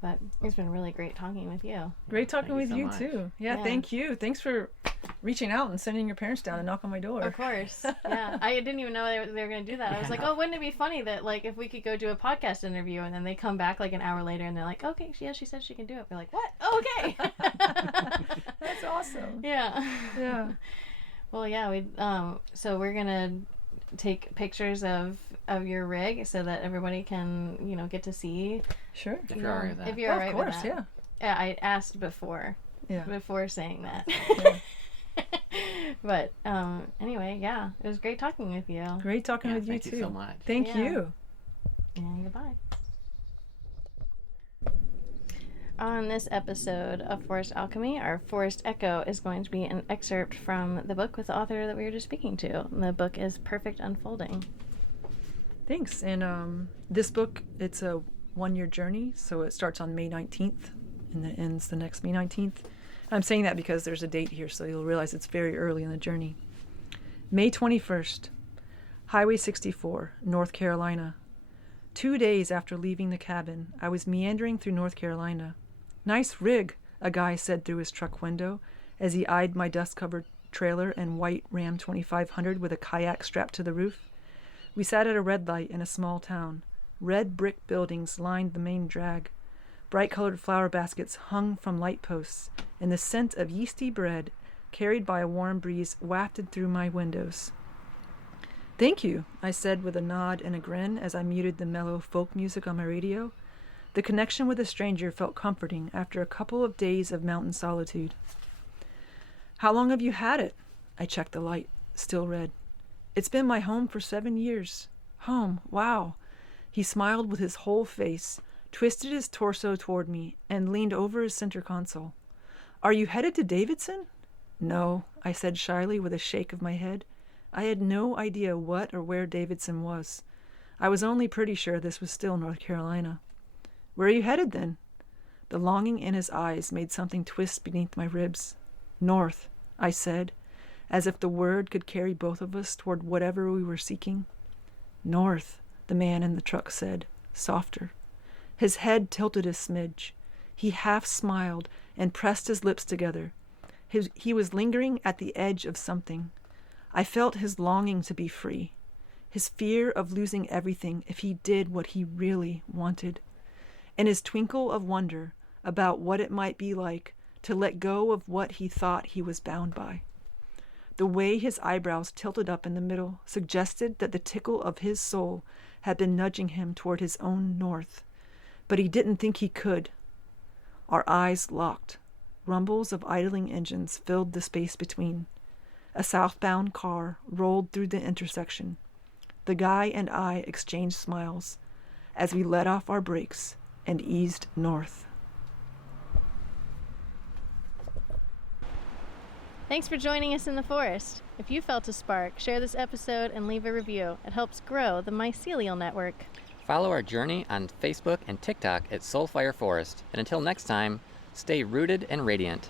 But it's been really great talking with you. Great talking with you too. Yeah, thank you. Thanks for reaching out and sending your parents down and knock on my door. Of course. Yeah. I didn't even know they were going to do that. I was like, oh, wouldn't it be funny that like if we could go do a podcast interview and then they come back like an hour later and they're like, okay, yeah, she said she can do it. We're like, what? Oh, okay. That's awesome. Yeah. Yeah. Well, yeah, we so we're going to take pictures of your rig so that everybody can, you know, get to see. Sure. If you're alright with that. If you're alright with that. Of course, Yeah, I asked before. Yeah. Before saying that. Yeah. But anyway, yeah, it was great talking with you. Great talking with you thank too. you so much. Thank you. And goodbye. On this episode of Forest Alchemy, our Forest Echo is going to be an excerpt from the book with the author that we were just speaking to. And the book is Perfect Unfolding. Thanks. And this book, it's a one-year journey, so it starts on May 19th and it ends the next May 19th. I'm saying that because there's a date here, so you'll realize it's very early in the journey. May 21st, Highway 64, North Carolina. 2 days after leaving the cabin, I was meandering through North Carolina. Nice rig, a guy said through his truck window as he eyed my dust-covered trailer and white Ram 2500 with a kayak strapped to the roof. We sat at a red light in a small town. Red brick buildings lined the main drag. Bright-colored flower baskets hung from light posts, and the scent of yeasty bread carried by a warm breeze wafted through my windows. Thank you, I said with a nod and a grin as I muted the mellow folk music on my radio. The connection with a stranger felt comforting after a couple of days of mountain solitude. How long have you had it? I checked the light, still red. It's been my home for 7 years. Home, wow. He smiled with his whole face, twisted his torso toward me, and leaned over his center console. Are you headed to Davidson? No, I said shyly with a shake of my head. I had no idea what or where Davidson was. I was only pretty sure this was still North Carolina. Where are you headed then? The longing in his eyes made something twist beneath my ribs. North, I said, as if the word could carry both of us toward whatever we were seeking. North, the man in the truck said, softer. His head tilted a smidge. He half smiled and pressed his lips together. He was lingering at the edge of something. I felt his longing to be free, his fear of losing everything if he did what he really wanted, and his twinkle of wonder about what it might be like to let go of what he thought he was bound by. The way his eyebrows tilted up in the middle suggested that the tickle of his soul had been nudging him toward his own north, but he didn't think he could. Our eyes locked. Rumbles of idling engines filled the space between. A southbound car rolled through the intersection. The guy and I exchanged smiles as we let off our brakes and eased north. Thanks for joining us in the forest. If you felt a spark, share this episode and leave a review. It helps grow the mycelial network. Follow our journey on Facebook and TikTok at Soulfire Forest. And until next time, stay rooted and radiant.